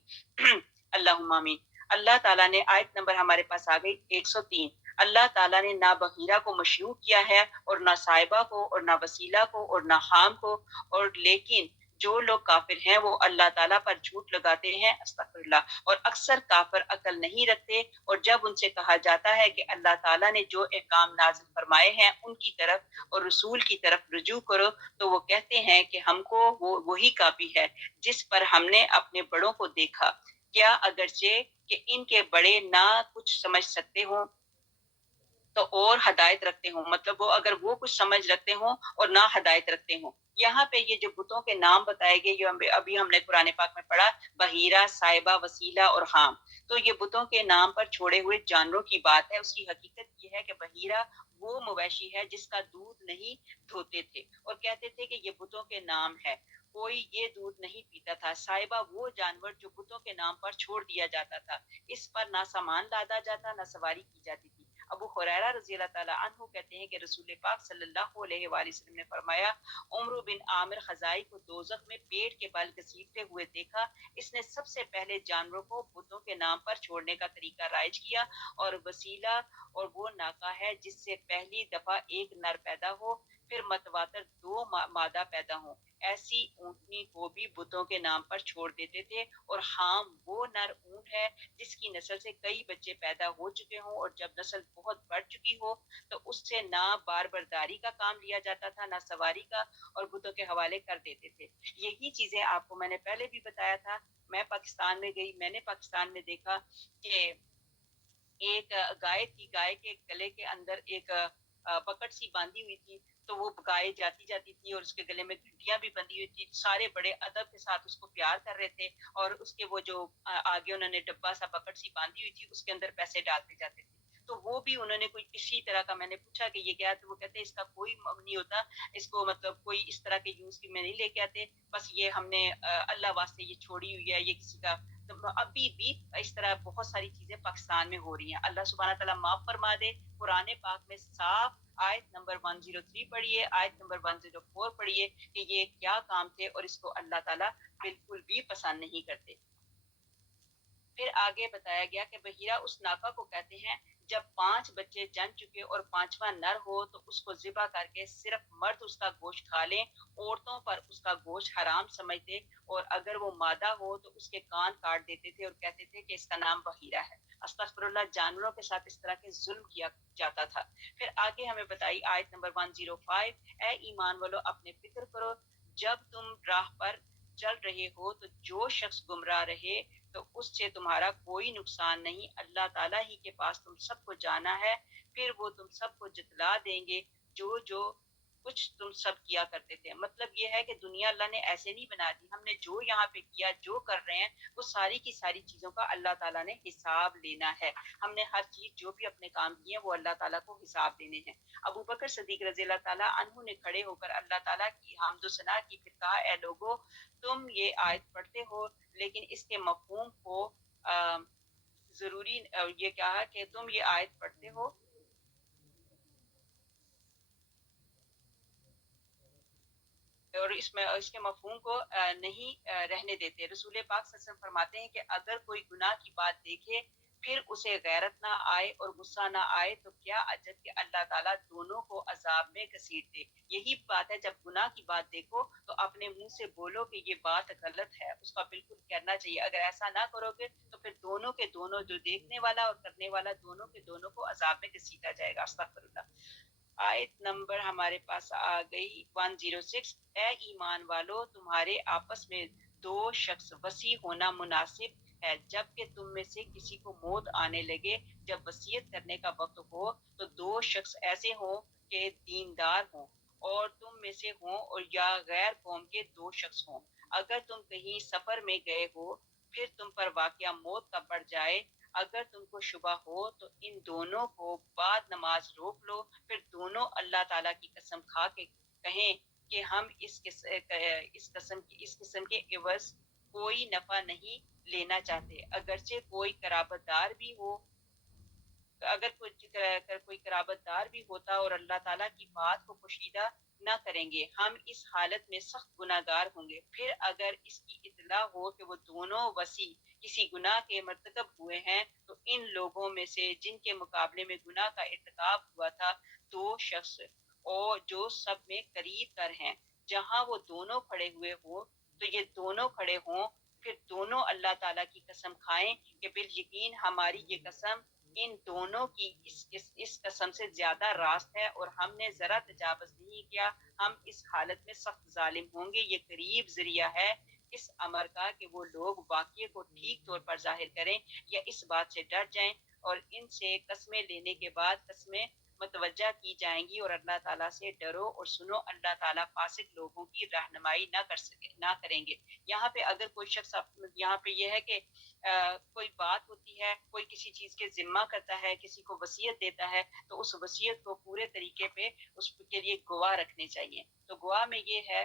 اللہم آمین. اللہ تعالیٰ نے آیت نمبر ہمارے پاس آ گئی 103. اللہ تعالیٰ نے نہ بحیرہ کو مشروع کیا ہے اور نہ صاحبہ کو اور نہ وسیلہ کو اور نہ خام کو، اور لیکن جو لوگ کافر ہیں وہ اللہ تعالیٰ پر جھوٹ لگاتے ہیں، استغفر اللہ، اور اکثر کافر عقل نہیں رکھتے. اور جب ان سے کہا جاتا ہے کہ اللہ تعالیٰ نے جو احکام نازل فرمائے ہیں ان کی طرف اور رسول کی طرف رجوع کرو تو وہ کہتے ہیں کہ ہم کو وہی کافی ہے جس پر ہم نے اپنے بڑوں کو دیکھا. کیا اگرچہ کہ ان کے بڑے نہ کچھ سمجھ سکتے ہوں تو اور ہدایت رکھتے ہوں، مطلب اگر وہ کچھ سمجھ رکھتے ہوں اور نہ ہدایت رکھتے ہوں. یہاں پہ یہ جو بتوں کے نام بتائے گئے، یہ ابھی ہم نے قرآن پاک میں پڑھا، بحیرہ، صاحبہ، وسیلہ اور خام. تو یہ بتوں کے نام پر چھوڑے ہوئے جانوروں کی بات ہے. اس کی حقیقت یہ ہے کہ بحیرہ وہ مویشی ہے جس کا دودھ نہیں دھوتے تھے اور کہتے تھے کہ یہ بتوں کے نام ہے، کوئی یہ دودھ نہیں پیتا تھا. صاحبہ وہ جانور جو بتوں کے نام پر چھوڑ دیا جاتا تھا، اس پر نہ سامان لادا جاتا نہ سواری کی جاتی تھی. ابو ہریرہ رضی اللہ تعالیٰ عنہ کہتے ہیں کہ رسول پاک صلی اللہ علیہ وآلہ وسلم نے فرمایا، عمرو بن عامر خزائی کو دوزخ میں پیٹ کے بل گھسیٹتے ہوئے دیکھا. اس نے سب سے پہلے جانوروں کو بتوں کے نام پر چھوڑنے کا طریقہ رائج کیا، اور وسیلہ اور وہ ناکہ ہے جس سے پہلی دفعہ ایک نر پیدا ہو پھر متواتر دو مادہ پیدا ہوں، ایسی اونٹنی کو بھی بتوں کے نام پر چھوڑ دیتے تھے. اور خام وہ نر اونٹ ہے جس کی نسل سے کئی بچے پیدا ہو چکے ہوں، اور جب نسل بہت بڑھ چکی ہو تو اس سے نہ بار برداری کا کام لیا جاتا تھا نہ سواری کا، اور بتوں کے حوالے کر دیتے تھے. یہی چیزیں آپ کو میں نے پہلے بھی بتایا تھا. میں پاکستان میں گئی، میں نے پاکستان میں دیکھا کہ ایک گائے تھی، گائے کے گلے کے اندر ایک پکڑ سی باندھی ہوئی تھی. تو وہ گائے جاتی تھی اور اس کے گلے میں گھنٹیاں بھی بندھی ہوئی تھی. سارے بڑے ادب کے ساتھ اس کو پیار کر رہے تھے، اور اس کے وہ جو آگے انہوں نے ڈبہ سا پکڑ سی باندھی ہوئی تھی اس کے اندر پیسے ڈالتے جاتے تھے. تو وہ بھی انہوں نے کوئی اسی طرح کا، میں نے پوچھا کہ یہ کیا ہے تو وہ کہتے ہیں اس کا کوئی نہیں ہوتا، اس کو مطلب کوئی اس طرح کے یوز میں نہیں لے کے آتے، بس یہ ہم نے اللہ واسطے یہ چھوڑی ہوئی ہے، یہ کسی کا. ابھی بھی اس طرح بہت ساری چیزیں پاکستان میں ہو رہی ہیں. اللہ سبحانہ تعالیٰ معاف فرما دے. قرآن پاک میں صاف آیت نمبر 103 پڑھیے، آیت نمبر 104 پڑھیے کہ یہ کیا کام تھے اور اس کو اللہ تعالیٰ بالکل بھی پسند نہیں کرتے. پھر آگے بتایا گیا کہ بحیرہ اس ناکہ کو کہتے ہیں جب 5 بچے جن چکے اور 5واں نر ہو تو اس کو ذبح کر کے صرف مرد اس کا گوشت کھا لیں، عورتوں پر اس کا گوشت حرام سمجھتے، اور اگر وہ مادہ ہو تو اس کے کان کاٹ دیتے تھے اور کہتے تھے کہ اس کا نام بحیرہ ہے. استغفر اللہ، جانوروں کے ساتھ اس طرح کے ظلم کیا جاتا تھا. پھر آگے ہمیں بتائی آیت نمبر 105، اے ایمان والو اپنے فکر کرو جب تم راہ پر چل رہے ہو تو جو شخص گمراہ رہے تو اس سے تمہارا کوئی نقصان نہیں، اللہ تعالیٰ ہی کے پاس تم سب کو جانا ہے، پھر وہ تم سب کو جتلا دیں گے جو کچھ تم سب کیا کرتے تھے. مطلب یہ ہے کہ دنیا اللہ نے ایسے نہیں بنا دی. ہم نے جو یہاں پہ کیا، جو کر رہے ہیں، وہ ساری کی ساری چیزوں کا اللہ تعالیٰ نے حساب لینا ہے. ہم نے ہر چیز جو بھی اپنے کام کیے ہیں وہ اللہ تعالیٰ کو حساب دینے ہیں. ابو بکر صدیق رضی اللہ تعالیٰ عنہ نے کھڑے ہو کر اللہ تعالیٰ کی حمد و ثنا کی، پھر کہا اے لوگو، تم یہ آیت پڑھتے ہو لیکن اس کے مفہوم کو ضروری یہ کہا کہ تم یہ آیت پڑھتے ہو اور اس کے مفہوم کو نہیں رہنے دیتے. رسول پاک صلی اللہ علیہ وسلم فرماتے ہیں کہ اگر کوئی گناہ کی بات دیکھے پھر اسے غیرت نہ آئے اور غصہ نہ آئے تو کیا عجب کہ اللہ تعالیٰ دونوں کو عذاب میں گھسیٹ دے. یہی بات ہے، جب گناہ کی بات دیکھو تو اپنے منہ سے بولو کہ یہ بات غلط ہے، اس کا بالکل کرنا چاہیے. اگر ایسا نہ کرو گے تو پھر دونوں کے دونوں، جو دیکھنے والا اور کرنے والا، دونوں کے دونوں کو عذاب میں گھسیٹا جائے گا. استغفر اللہ. آیت نمبر ہمارے پاس آ گئی 106. اے ایمان والو، تمہارے آپس میں دو شخص وصی ہونا مناسب ہے جب کہ تم میں سے کسی کو موت آنے لگے. جب وصیت کرنے کا وقت ہو تو دو شخص ایسے ہوں کہ دیندار ہوں اور تم میں سے ہوں، اور یا غیر قوم کے دو شخص ہوں. اگر تم کہیں سفر میں گئے ہو پھر تم پر واقعہ موت کا پڑ جائے، اگر تم کو شبہ ہو تو ان دونوں کو بعد نماز روک لو. پھر دونوں اللہ تعالیٰ کی قسم کھا کے کہیں کہ ہم اس قسم کے عوض کوئی نفع نہیں لینا چاہتے، اگرچہ کوئی قرابت دار بھی ہو. اگر کوئی قرابت دار بھی ہوتا اور اللہ تعالیٰ کی بات کو پوشیدہ نہ کریں گے، ہم اس حالت میں سخت گناہ گار ہوں گے. پھر اگر اس کی اطلاع ہو کہ وہ دونوں وصی کسی گناہ کے مرتکب ہوئے ہیں تو ان لوگوں میں سے جن کے مقابلے میں گناہ کا ارتکاب ہوا تھا دو شخص اور جو سب میں قریب تر ہیں، جہاں وہ دونوں کھڑے ہوئے ہوں تو یہ دونوں کھڑے ہوں. پھر دونوں اللہ تعالیٰ کی قسم کھائیں کہ بالیقین ہماری یہ قسم ان دونوں کی اس قسم سے زیادہ راست ہے اور ہم نے ذرا تجاوز نہیں کیا. ہم اس حالت میں سخت ظالم ہوں گے. یہ قریب ذریعہ ہے اس امر کا کہ وہ لوگ واقعے کو ٹھیک طور پر ظاہر کریں یا اس بات سے ڈر جائیں، اور ان سے قسمیں لینے کے بعد قسمیں متوجہ کی جائیں گی. اور اللہ تعالیٰ سے ڈرو اور سنو، اللہ تعالیٰ فاسق لوگوں کی رہنمائی نہ کریں گے. یہاں پہ اگر کوئی شخص، یہاں پہ یہ ہے کہ کوئی بات ہوتی ہے، کوئی کسی چیز کے ذمہ کرتا ہے، کسی کو وصیت دیتا ہے تو اس وصیت کو پورے طریقے پہ اس کے لیے گواہ رکھنے چاہیے. تو گواہ میں یہ ہے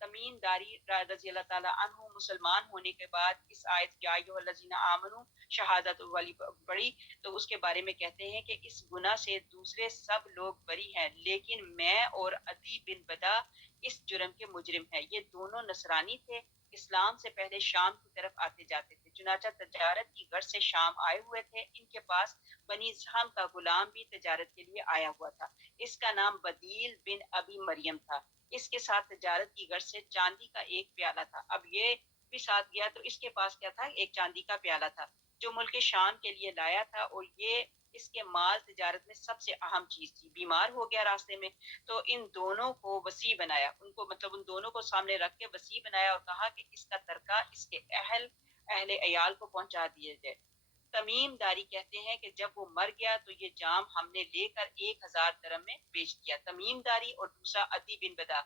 تمیم داری رضی اللہ تعالیٰ عنہ مسلمان ہونے کے بعد اس آیت یا ایھا الذین آمنوا شہادت والی پڑھی تو اس کے بارے میں کہتے ہیں کہ اس گناہ سے دوسرے سب لوگ بری ہیں لیکن میں اور عدی بن بدا اس جرم کے مجرم ہیں. یہ دونوں نصرانی تھے، اسلام سے پہلے شام کی طرف آتے جاتے تھے، چنانچہ تجارت کی غرض سے شام آئے ہوئے تھے. ان کے پاس بنی زحم کا غلام بھی تجارت کے لیے آیا ہوا تھا، اس کا نام بدیل بن ابی مریم تھا. اس کے ساتھ تجارت کی غرض سے چاندی کا ایک پیالہ تھا. اب یہ بھی ساتھ گیا تو اس کے پاس کیا تھا؟ ایک چاندی کا پیالہ تھا جو ملک شام کے لیے لایا تھا، اور یہ اس کے مال تجارت میں سب سے اہم چیز تھی. بیمار ہو گیا راستے میں تو ان دونوں کو وصی بنایا، ان کو مطلب ان دونوں کو سامنے رکھ کے وصی بنایا اور کہا کہ اس کا ترکہ اس کے اہل عیال کو پہنچا دیے جائے. تمیم داری کہتے ہیں کہ جب وہ مر گیا تو یہ جام ہم نے لے کر 1000 درہم میں بیچ دیا. تمیم داری اور دوسرا عدی بن بدا،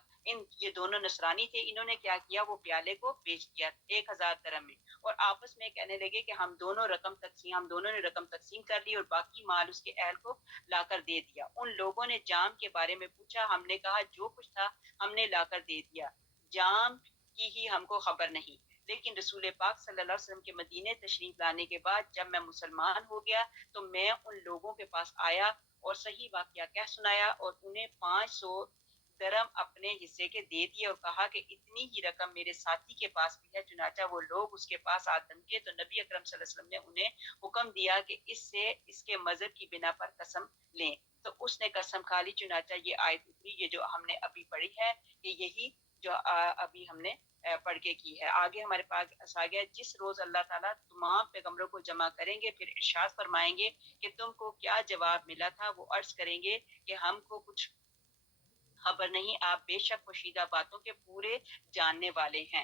یہ دونوں نصرانی تھے. انہوں نے کیا کیا؟ وہ پیالے کو بیچ دیا 1000 درہم میں، اور آپس میں کہنے لگے کہ ہم دونوں نے رقم تقسیم کر لی اور باقی مال اس کے اہل کو لا کر دے دیا. ان لوگوں نے جام کے بارے میں پوچھا، ہم نے کہا جو کچھ تھا ہم نے لا کر دے دیا، جام کی ہی ہم کو خبر نہیں. لیکن رسول پاک صلی اللہ علیہ وسلم کے مدینے تشریف لانے کے بعد جب میں مسلمان ہو گیا تو میں ان لوگوں کے پاس آیا اور صحیح واقعہ کہہ سنایا اور انہیں 500 درہم اپنے حصے کے دے دیے اور کہا کہ اتنی ہی رقم میرے ساتھی کے پاس بھی ہے. چنانچہ وہ لوگ اس کے پاس آ دھمکے تو نبی اکرم صلی اللہ علیہ وسلم نے انہیں حکم دیا کہ اس کے مذہب کی بنا پر قسم لیں. تو اس نے قسم کھا لی. چنانچہ یہ آیت اتری، یہ جو ہم نے ابھی پڑھی ہے، یہ یہی جو ابھی ہم نے پڑھ کے کی ہے. آگے ہمارے پاس آ گیا جس روز اللہ تعالیٰ تمام پیغمبروں کو جمع کریں گے پھر ارشاد فرمائیں گے کہ تم کو کیا جواب ملا تھا. وہ عرض کریں گے کہ ہم کو کچھ خبر نہیں، آپ بے شک پوشیدہ باتوں کے پورے جاننے والے ہیں.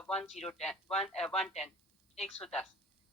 110 110,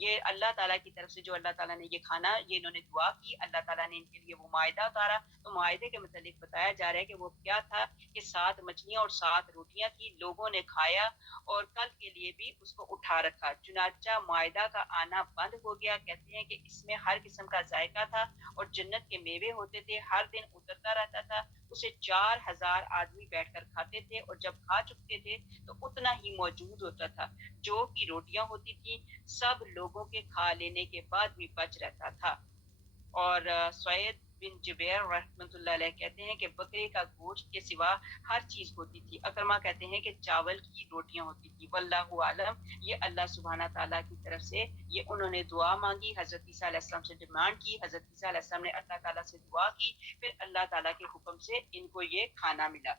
یہ اللہ تعالیٰ کی طرف سے جو اللہ تعالیٰ نے یہ کھانا، یہ انہوں نے دعا کی، اللہ تعالیٰ نے ان کے لیے وہ معاہدہ اتارا. تو معاہدے کے متعلق بتایا جا رہا ہے کہ وہ کیا تھا کہ 7 مچھلیاں اور 7 روٹیاں تھی، لوگوں نے کھایا اور کل کے لیے بھی اس کو اٹھا رکھا. چنانچہ معاہدہ کا آنا بند ہو گیا. کہتے ہیں کہ اس میں ہر قسم کا ذائقہ تھا اور جنت کے میوے ہوتے تھے، ہر دن اترتا رہتا تھا. اسے 4000 آدمی بیٹھ کر کھاتے تھے اور جب کھا چکتے تھے تو اتنا ہی موجود ہوتا تھا. جو کی روٹیاں ہوتی تھی سب لوگوں کے کھا لینے کے بعد بھی بچ رہتا تھا. اور سعید بن جبیر رحمۃ اللہ علیہ کہتے ہیں کہ بکرے کا گوشت کے سوا ہر چیز ہوتی تھی. اکرمہ کہتے ہیں کہ چاول کی روٹیاں ہوتی تھی. واللہ عالم، یہ اللہ سبحانہ تعالیٰ کی طرف سے یہ انہوں نے دعا مانگی، حضرت عیسیٰ علیہ السلام سے ڈیمانڈ کی. حضرت عیسیٰ علیہ السلام نے اللہ تعالیٰ سے دعا کی، پھر اللہ تعالیٰ کے حکم سے ان کو یہ کھانا ملا.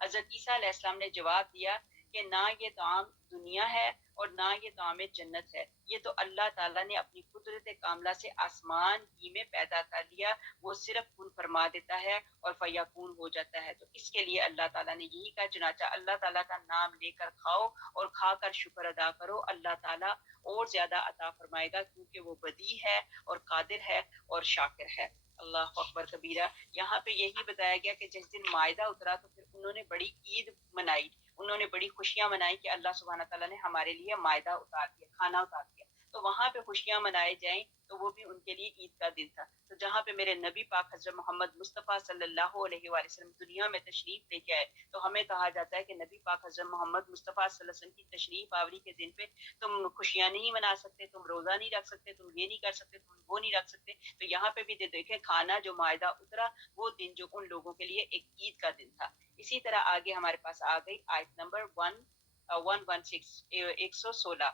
حضرت عیسیٰ علیہ السلام نے جواب دیا کہ نہ یہ طعام دنیا ہے اور نہ یہ طعام جنت ہے، یہ تو اللہ تعالیٰ نے اپنی قدرت کاملہ سے آسمان ہی میں پیدا کر لیا. وہ صرف کن فرما دیتا ہے اور فیکون ہو جاتا ہے. تو اس کے لیے اللہ تعالیٰ نے یہی کہا. چنانچہ اللہ تعالیٰ کا نام لے کر کھاؤ اور کھا کر شکر ادا کرو، اللہ تعالیٰ اور زیادہ عطا فرمائے گا، کیونکہ وہ بدیع ہے اور قادر ہے اور شاکر ہے. اللہ اکبر کبیرہ. یہاں پہ یہی بتایا گیا کہ جس دن معاہدہ اترا تو پھر انہوں نے بڑی عید منائی، انہوں نے بڑی خوشیاں منائی کہ اللہ سبحانہ تعالیٰ نے ہمارے لیے معاہدہ اتار دیا، کھانا اتار دیا. تو وہاں پہ خوشیاں منائے جائیں تو وہ بھی ان کے لیے عید کا دن تھا. تو جہاں پہ میرے نبی پاک حضرت محمد مصطفیٰ صلی اللہ علیہ وآلہ وسلم دنیا میں تشریف لے کے آئے تو ہمیں کہا جاتا ہے کہ نبی پاک حضرت محمد مصطفیٰ صلی اللہ علیہ وسلم کی تشریف آوری کے دن پہ تم خوشیاں نہیں منا سکتے، تم روزہ نہیں رکھ سکتے، تم یہ نہیں کر سکتے، تم وہ نہیں رکھ سکتے. تو یہاں پہ بھی دیکھیں کھانا جو معاہدہ اترا وہ دن جو ان لوگوں کے لیے ایک عید کا دن تھا. اسی طرح آگے ہمارے پاس آ گئی آیت نمبر 116 116.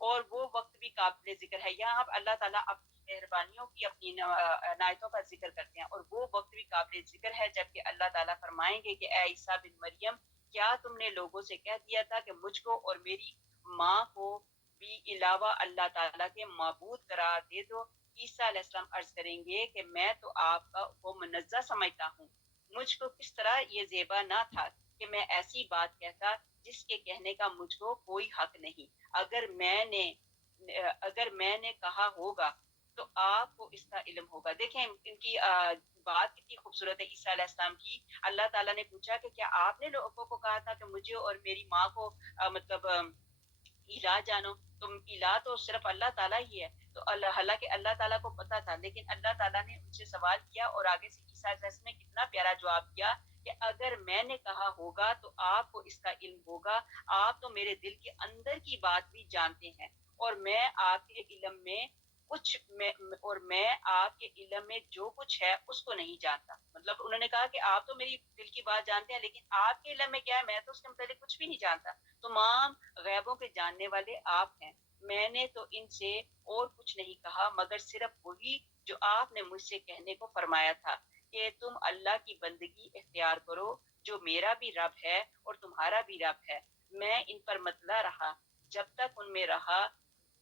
اور وہ وقت بھی قابل ذکر ہے. یہاں اللہ تعالیٰ اپنی مہربانیوں کی اپنی عنایتوں کا ذکر کرتے ہیں. اور وہ وقت بھی قابل ذکر ہے جبکہ اللہ تعالیٰ فرمائیں گے کہ اے عیسیٰ بن مریم، کیا تم نے لوگوں سے کہہ دیا تھا کہ مجھ کو اور میری ماں کو بھی علاوہ اللہ تعالیٰ کے معبود قرار دے دو؟ عیسیٰ علیہ السلام عرض کریں گے کہ میں تو آپ کا وہ منزہ سمجھتا ہوں. مجھ کو کس طرح یہ زیبا نہ تھا کہ میں ایسی بات کہتا جس کے کہنے کا مجھ کو کوئی حق نہیں. اگر میں نے کہا ہوگا تو آپ کو اس کا علم ہوگا. دیکھیں ان کی بات کتنی خوبصورت ہے عیسیٰ علیہ السلام کی. اللہ تعالیٰ نے پوچھا کہ کیا آپ نے لوگوں کو کہا تھا کہ مجھے اور میری ماں کو مطلب الہ جانو؟ تم الہ تو صرف اللہ تعالیٰ ہی ہے. تو حالانکہ اللہ تعالیٰ کو پتا تھا، لیکن اللہ تعالیٰ نے ان سے سوال کیا اور آگے سے عیسیٰ علیہ السلام نے کتنا پیارا جواب دیا کہ اگر میں نے کہا ہوگا تو آپ کو اس کا علم ہوگا. آپ تو میرے دل کے اندر کی بات بھی جانتے ہیں اور میں آپ کے علم میں آپ کے علم میں جو کچھ ہے اس کو نہیں جانتا. مطلب انہوں نے کہا کہ آپ تو میری دل کی بات جانتے ہیں لیکن آپ کے علم میں کیا ہے، میں تو اس کے متعلق کچھ بھی نہیں جانتا. تمام غیبوں کے جاننے والے آپ ہیں. میں نے تو ان سے اور کچھ نہیں کہا مگر صرف وہی جو آپ نے مجھ سے کہنے کو فرمایا تھا کہ تم اللہ کی بندگی اختیار کرو جو میرا بھی رب ہے اور تمہارا بھی رب ہے. میں ان پر مطلع رہا جب تک ان میں رہا،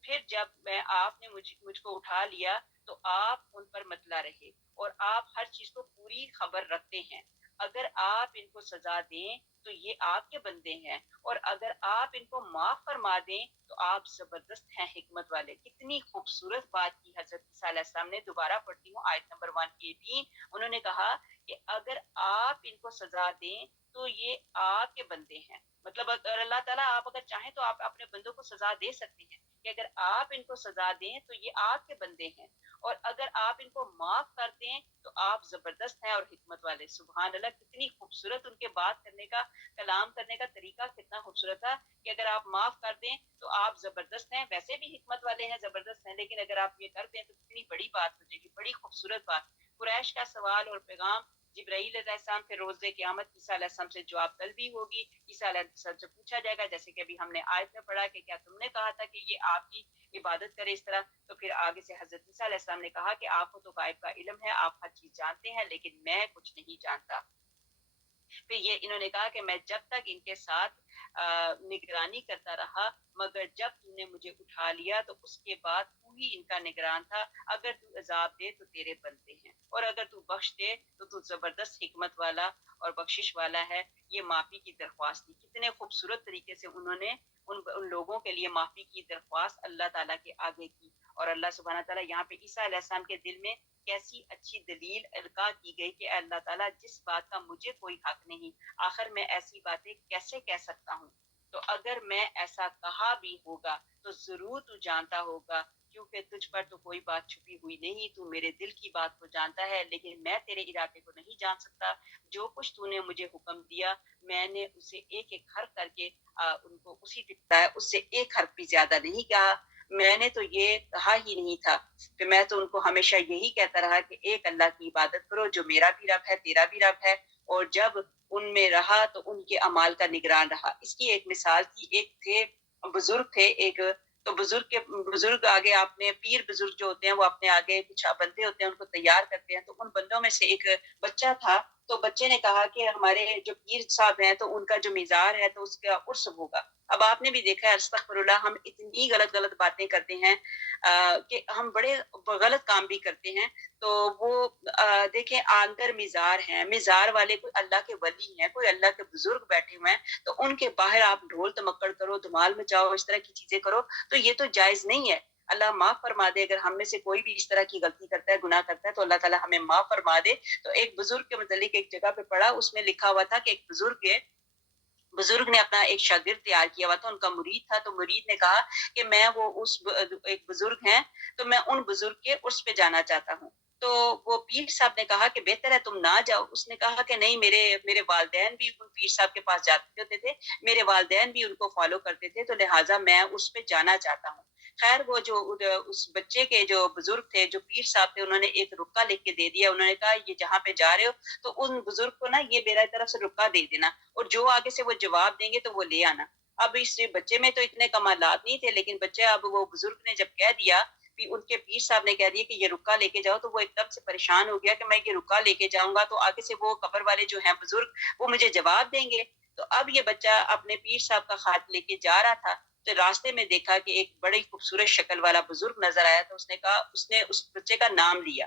پھر جب آپ نے مجھ کو اٹھا لیا تو آپ ان پر مطلع رہے اور آپ ہر چیز کو پوری خبر رکھتے ہیں. اگر آپ ان کو سزا دیں تو یہ آپ کے بندے ہیں اور اگر آپ ان کو معاف فرما دیں تو آپ زبردست ہیں، حکمت والے. کتنی خوبصورت بات کی حضرت عیسیٰ علیہ السلام نے. دوبارہ پڑھتی ہوں آیت نمبر 118. انہوں نے کہا کہ اگر آپ ان کو سزا دیں تو یہ آپ کے بندے ہیں. مطلب اگر اللہ تعالیٰ آپ اگر چاہیں تو آپ اپنے بندوں کو سزا دے سکتے ہیں کہ اگر آپ ان کو سزا دیں تو یہ آپ کے بندے ہیں اور اگر آپ ان کو معاف کر دیں تو آپ زبردست ہیں اور حکمت والے. سبحان اللہ. کتنی خوبصورت ان کے بات کرنے کا، کلام کرنے کا طریقہ کتنا خوبصورت تھا کہ اگر آپ معاف کر دیں تو آپ زبردست ہیں. ویسے بھی حکمت والے ہیں، زبردست ہیں، لیکن اگر آپ یہ کر دیں تو کتنی بڑی بات ہو جائے گی، بڑی خوبصورت بات. قریش کا سوال اور پیغام جبرائیل علیہ السلام پھر روز قیامت عیسیٰ علیہ السلام سے جواب طلبی ہوگی. عیسیٰ علیہ السلام سے پوچھا جائے گا جیسے کہ ابھی ہم نے آیت میں پڑھا کہ کیا تم نے کہا تھا کہ یہ آپ کی عبادت کرے اس طرح؟ تو پھر آگے سے حضرت عیسیٰ علیہ السلام نے کہا کہ آپ کو تو غائب کا علم ہے، آپ ہر چیز جانتے ہیں لیکن میں کچھ نہیں جانتا. پھر یہ انہوں نے کہا کہ میں جب تک ان کے ساتھ نگرانی کرتا رہا، مگر جب تو نے مجھے اٹھا لیا تو اس کے بعد تو ہی ان کا نگران تھا۔ اگر تو عذاب دے تو تیرے بندے ہیں، اور اگر تو بخش دے تو زبردست حکمت والا اور بخشش والا ہے۔ یہ معافی کی درخواست تھی۔ کتنے خوبصورت طریقے سے انہوں نے ان لوگوں کے لیے معافی کی درخواست اللہ تعالیٰ کے آگے کی، اور اللہ سبحانہ تعالیٰ یہاں پہ عیسیٰ علیہ السلام کے دل میں کیسی اچھی دلیل القاء کی گئی کہ اے اللہ تعالیٰ، جس بات کا مجھے کوئی حق نہیں، آخر میں ایسی باتیں کیسے کہہ سکتا ہوں؟ تو اگر میں ایسا کہا بھی ہوگا تو ضرور تو جانتا ہوگا، کیونکہ تجھ پر تو کوئی بات چھپی ہوئی نہیں، تو میرے دل کی بات کو جانتا ہے، لیکن میں تیرے ارادے کو نہیں جان سکتا۔ جو کچھ تو نے مجھے حکم دیا، میں نے اسے ایک ایک حرف کر کے ان کو اسی دکھتا ہے، اس سے ایک حرف بھی زیادہ نہیں کہا۔ میں نے تو یہ کہا ہی نہیں تھا کہ میں تو ان کو ہمیشہ یہی کہتا رہا کہ ایک اللہ کی عبادت کرو جو میرا بھی رب ہے، تیرا بھی رب ہے، اور جب ان میں رہا تو ان کے اعمال کا نگران رہا۔ اس کی ایک مثال تھی، ایک تھے بزرگ تھے ایک، تو بزرگ آگے آپ نے پیر بزرگ جو ہوتے ہیں وہ اپنے آگے کچھ بندے ہوتے ہیں ان کو تیار کرتے ہیں، تو ان بندوں میں سے ایک بچہ تھا، تو بچے نے کہا کہ ہمارے جو پیر صاحب ہیں تو ان کا جو مزار ہے تو اس کا عرس ہوگا۔ اب آپ نے بھی دیکھا ہے، استغفر اللہ، ہم اتنی غلط باتیں کرتے ہیں کہ ہم بڑے غلط کام بھی کرتے ہیں۔ تو وہ دیکھیں اندر مزار ہیں، مزار والے کوئی اللہ کے ولی ہیں، کوئی اللہ کے بزرگ بیٹھے ہوئے ہیں، تو ان کے باہر آپ ڈھول تمکڑ کرو، دھمال مچاؤ، اس طرح کی چیزیں کرو، تو یہ تو جائز نہیں ہے۔ اللہ معاف فرما دے، اگر ہم میں سے کوئی بھی اس طرح کی غلطی کرتا ہے، گناہ کرتا ہے، تو اللہ تعالیٰ ہمیں معاف فرما دے۔ تو ایک بزرگ کے متعلق ایک جگہ پہ پڑھا، اس میں لکھا ہوا تھا کہ ایک بزرگ نے اپنا ایک شاگرد تیار کیا ہوا تھا، ان کا مرید تھا، تو مرید نے کہا کہ میں وہ ایک بزرگ ہیں تو میں ان بزرگ کے عرس پہ جانا چاہتا ہوں۔ تو وہ پیر صاحب نے کہا کہ بہتر ہے تم نہ جاؤ۔ اس نے کہا کہ نہیں، میرے والدین بھی ان پیر صاحب کے پاس جاتے ہوتے تھے، میرے والدین بھی ان کو فالو کرتے تھے، تو لہٰذا میں اس پہ جانا چاہتا ہوں۔ خیر، وہ جو اس بچے کے جو بزرگ تھے، جو پیر صاحب تھے، انہوں نے ایک رکا لکھ کے دے دیا۔ انہوں نے کہا یہ جہاں پہ جا رہے ہو تو ان بزرگ کو نا یہ میرا طرف سے رکا دے دینا، اور جو آگے سے وہ جواب دیں گے تو وہ لے آنا۔ اب اس بچے میں تو اتنے کمالات نہیں تھے، لیکن بچے اب وہ بزرگ نے جب کہہ دیا، ان کے پیر صاحب نے کہہ دیا کہ یہ رکا لے کے جاؤ، تو وہ ایک دم سے پریشان ہو گیا کہ میں یہ رکا لے کے جاؤں گا تو آگے سے وہ قبر والے جو ہیں بزرگ، وہ مجھے جواب دیں گے۔ تو اب یہ بچہ اپنے پیر صاحب کا خط لے کے جا رہا تھا، تو راستے میں دیکھا کہ ایک بڑی خوبصورت شکل والا بزرگ نظر آیا، تو اس نے کہا، اس نے اس بچے کا نام لیا،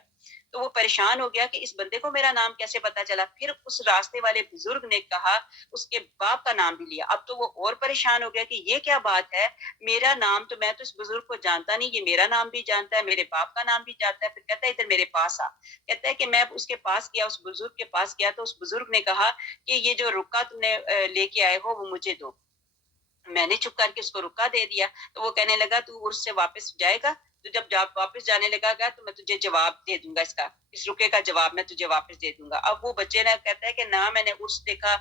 تو وہ پریشان ہو گیا کہ اس بندے کو میرا نام کیسے پتا چلا۔ پھر اس راستے والے بزرگ نے کہا، اس کے باپ کا نام بھی لیا۔ اب تو وہ اور پریشان ہو گیا کہ یہ کیا بات ہے، میرا نام تو، میں تو اس بزرگ کو جانتا نہیں، یہ میرا نام بھی جانتا ہے، میرے باپ کا نام بھی جانتا ہے۔ پھر کہتا ہے ادھر میرے پاس آ۔ کہتا ہے کہ میں اس کے پاس گیا، اس بزرگ کے پاس گیا، تو اس بزرگ نے کہا کہ یہ جو رکا تم نے لے کے آئے ہو وہ مجھے دو۔ میں نے چپ کر کے اس کو رکا دے دیا، تو وہ کہنے لگا تو اس سے واپس جائے گا؟ تو جب واپس جانے لگا گا تو میں تجھے جواب دے دوں گا، اس رکے کا جواب میں تجھے واپس دے دوں گا۔ اب وہ بچے نے کہتا ہے کہ نہ، میں نے اس دیکھا،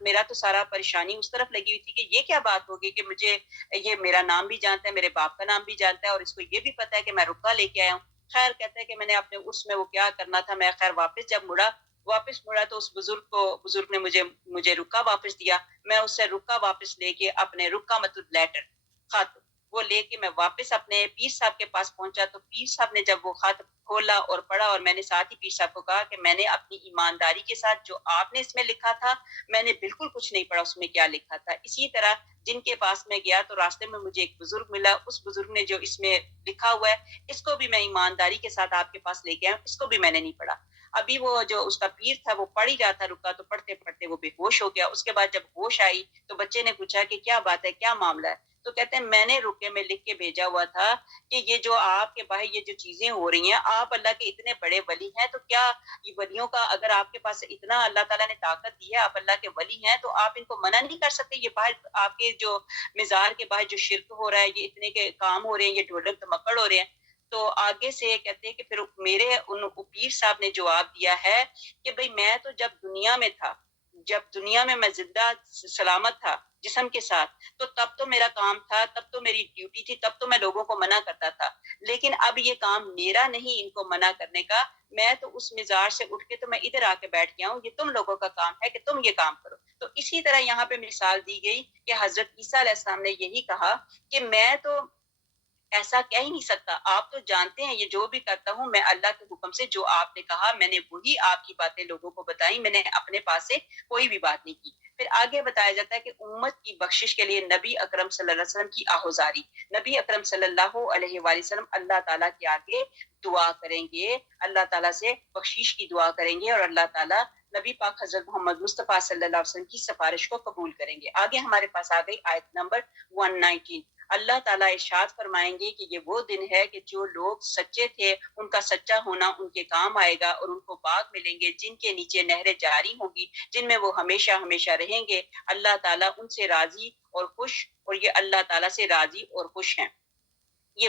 میرا تو سارا پریشانی اس طرف لگی ہوئی تھی کہ یہ کیا بات ہوگی کہ مجھے یہ میرا نام بھی جانتا ہے، میرے باپ کا نام بھی جانتا ہے، اور اس کو یہ بھی پتا ہے کہ میں رکا لے کے آیا ہوں۔ خیر، کہتا ہے کہ میں نے اپنے اس میں وہ کیا کرنا تھا، میں خیر جب واپس مڑا تو اس بزرگ نے مجھے رکا واپس دیا۔ میں اس سے رکا واپس لے کے اپنے رکا مطلب لیٹر، خط، وہ لے کے میں واپس اپنے پیر صاحب کے پاس پہنچا۔ تو پیر صاحب نے جب وہ خط کھولا اور پڑھا، اور میں نے ساتھ ہی پیر صاحب کو کہا کہ میں نے اپنی ایمانداری کے ساتھ جو آپ نے اس میں لکھا تھا، میں نے بالکل کچھ نہیں پڑھا اس میں کیا لکھا تھا۔ اسی طرح جن کے پاس میں گیا تو راستے میں مجھے ایک بزرگ ملا، اس بزرگ نے جو اس میں لکھا ہوا ہے اس کو بھی میں ایمانداری کے ساتھ آپ کے پاس لے کے آیا ہوں، اس کو بھی میں نے نہیں پڑھا۔ ابھی وہ جو اس کا پیر تھا وہ پڑھ ہی رہا تھا رکا، تو پڑھتے پڑھتے وہ بے ہوش ہو گیا۔ اس کے بعد جب ہوش آئی تو بچے نے پوچھا کہ کیا بات ہے، کیا معاملہ ہے؟ تو کہتے ہیں میں نے رکے میں لکھ کے بھیجا ہوا تھا کہ یہ جو آپ کے باہر یہ جو چیزیں ہو رہی ہیں، آپ اللہ کے اتنے بڑے ولی ہیں، تو کیا یہ ولیوں کا، اگر آپ کے پاس اتنا اللہ تعالیٰ نے طاقت دی ہے، آپ اللہ کے ولی ہیں، تو آپ ان کو منع نہیں کر سکتے؟ یہ باہر آپ کے جو مزار کے باہر جو شرک ہو رہا ہے، یہ اتنے کے کام ہو رہے ہیں، یہ ڈھولک تمکڑ ہو رہے ہیں۔ تو آگے سے کہتے ہیں کہ پھر میرے ان پیر صاحب نے جواب دیا ہے کہ بھئی میں تو جب دنیا میں میں زندہ سلامت تھا جسم کے ساتھ، تو تب تو میرا کام تھا، تب تو میری ڈیوٹی تھی، تب تو میں لوگوں کو منع کرتا تھا، لیکن اب یہ کام میرا نہیں ان کو منع کرنے کا۔ میں تو اس مزار سے اٹھ کے تو میں ادھر آ کے بیٹھ گیا ہوں، یہ تم لوگوں کا کام ہے کہ تم یہ کام کرو۔ تو اسی طرح یہاں پہ مثال دی گئی کہ حضرت عیسیٰ علیہ السلام نے یہی کہا کہ میں تو ایسا کہہ ہی نہیں سکتا، آپ تو جانتے ہیں یہ جو بھی کرتا ہوں میں اللہ کے حکم سے، جو آپ نے کہا میں نے وہی آپ کی باتیں لوگوں کو بتائی، میں نے اپنے پاس سے کوئی بھی بات نہیں کی۔ پھر آگے بتایا جاتا ہے کہ امت کی بخشش کے لیے نبی اکرم صلی اللہ علیہ وسلم کی آہوزاری، نبی اکرم صلی اللہ علیہ وآلہ وسلم اللہ تعالیٰ کے آگے دعا کریں گے، اللہ تعالیٰ سے بخشش کی دعا کریں گے، اور اللہ تعالیٰ نبی پاک حضرت محمد مصطفیٰ صلی اللہ علیہ وسلم کی سفارش کو قبول کریں گے۔ آگے ہمارے پاس آ گئی آیت نمبر 119۔ اللہ تعالیٰ ارشاد فرمائیں گے کہ یہ وہ دن ہے کہ جو لوگ سچے تھے ان کا سچا ہونا ان کے کام آئے گا، اور ان کو باغ ملیں گے جن کے نیچے نہریں جاری ہوں گی، جن میں وہ ہمیشہ ہمیشہ رہیں گے۔ اللہ تعالیٰ ان سے راضی اور خوش، اور یہ اللہ تعالیٰ سے راضی اور خوش ہیں۔ یہ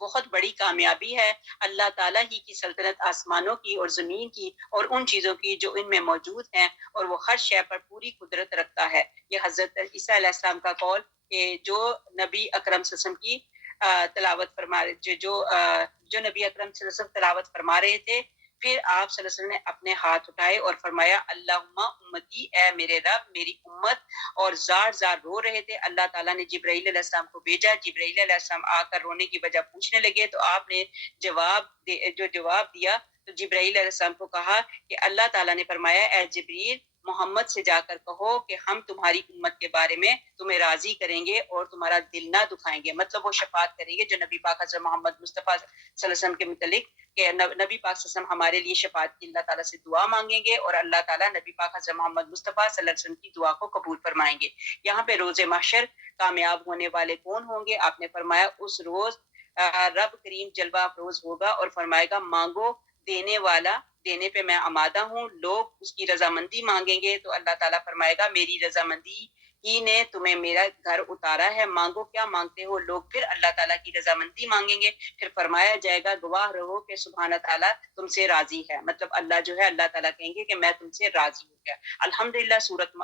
بہت بڑی کامیابی ہے۔ اللہ تعالیٰ ہی کی سلطنت آسمانوں کی اور زمین کی اور ان چیزوں کی جو ان میں موجود ہیں، اور وہ ہر شے پر پوری قدرت رکھتا ہے۔ یہ حضرت عیسیٰ علیہ السلام کا قول کہ جو نبی اکرم صلی اللہ علیہ وسلم کی تلاوت فرما رہے جو نبی اکرم صلی اللہ علیہ وسلم تلاوت فرما رہے تھے، پھر آپ صلی اللہ علیہ وسلم نے اپنے ہاتھ اٹھائے اور فرمایا اللہم امتی، اے میرے رب میری امت، اور زار زار رو رہے تھے۔ اللہ تعالیٰ نے جبرائیل علیہ السلام کو بھیجا، جبرائیل علیہ السلام آ کر رونے کی وجہ پوچھنے لگے، تو آپ نے جواب دیا تو جبرائیل علیہ السلام کو کہا کہ اللہ تعالیٰ نے فرمایا اے جبریل، محمد سے جا کر کہو کہ ہم تمہاری امت کے بارے میں تمہیں راضی کریں گے اور تمہارا دل نہ دکھائیں گے، مطلب وہ شفاعت کریں گے جو نبی پاک حضرت محمد مصطفیٰ صلی اللہ علیہ وسلم کے متعلق، کہ نبی پاک صلی اللہ علیہ وسلم ہمارے لیے شفاعت کی اللہ تعالیٰ سے دعا مانگیں گے، اور اللہ تعالیٰ نبی پاک حضرت محمد مصطفیٰ صلی اللہ علیہ وسلم کی دعا کو قبول فرمائیں گے۔ یہاں پہ روز محشر کامیاب ہونے والے کون ہوں گے؟ آپ نے فرمایا اس روز رب کریم جلوہ افروز ہوگا اور فرمائے گا مانگو، دینے والا دینے پہ میں آمادہ ہوں۔ لوگ اس کی رضامندی مانگیں گے تو اللہ تعالیٰ فرمائے گا میری رضامندی ہی نے تمہیں میرا گھر اتارا ہے، مانگو کیا مانگتے ہو۔ لوگ پھر اللہ تعالیٰ کی رضامندی مانگیں گے، پھر فرمایا جائے گا گواہ رہو کہ سبحانہ تعالیٰ تم سے راضی ہے، مطلب اللہ جو ہے اللہ تعالیٰ کہیں گے کہ میں تم سے راضی ہو گیا۔ الحمدللہ سورۃ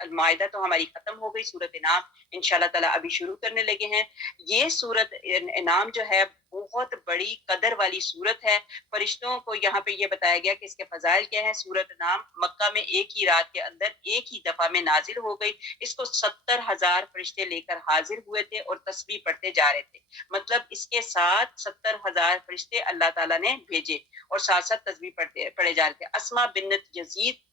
المائدہ تو ہماری ختم ہو گئی، سورۃ انعام انشاءاللہ تعالیٰ ابھی شروع کرنے لگے ہیں۔ یہ سورۃ انعام جو ہے بہت بڑی قدر والی سورت ہے۔ فرشتوں کو یہاں پہ یہ بتایا گیا کہ اس کے فضائل کیا ہیں۔ سورۃ انعام مکہ میں ایک ہی رات کے اندر ایک ہی دفعہ میں نازل ہو گئی، اس کو 70,000 فرشتے لے کر حاضر ہوئے تھے اور تسبیح پڑھتے جا رہے تھے، مطلب اس کے ساتھ 70,000 فرشتے اللہ تعالیٰ نے بھیجے اور ساتھ ساتھ تسبیح پڑھے جا رہے تھے۔ اسماء بنت یزید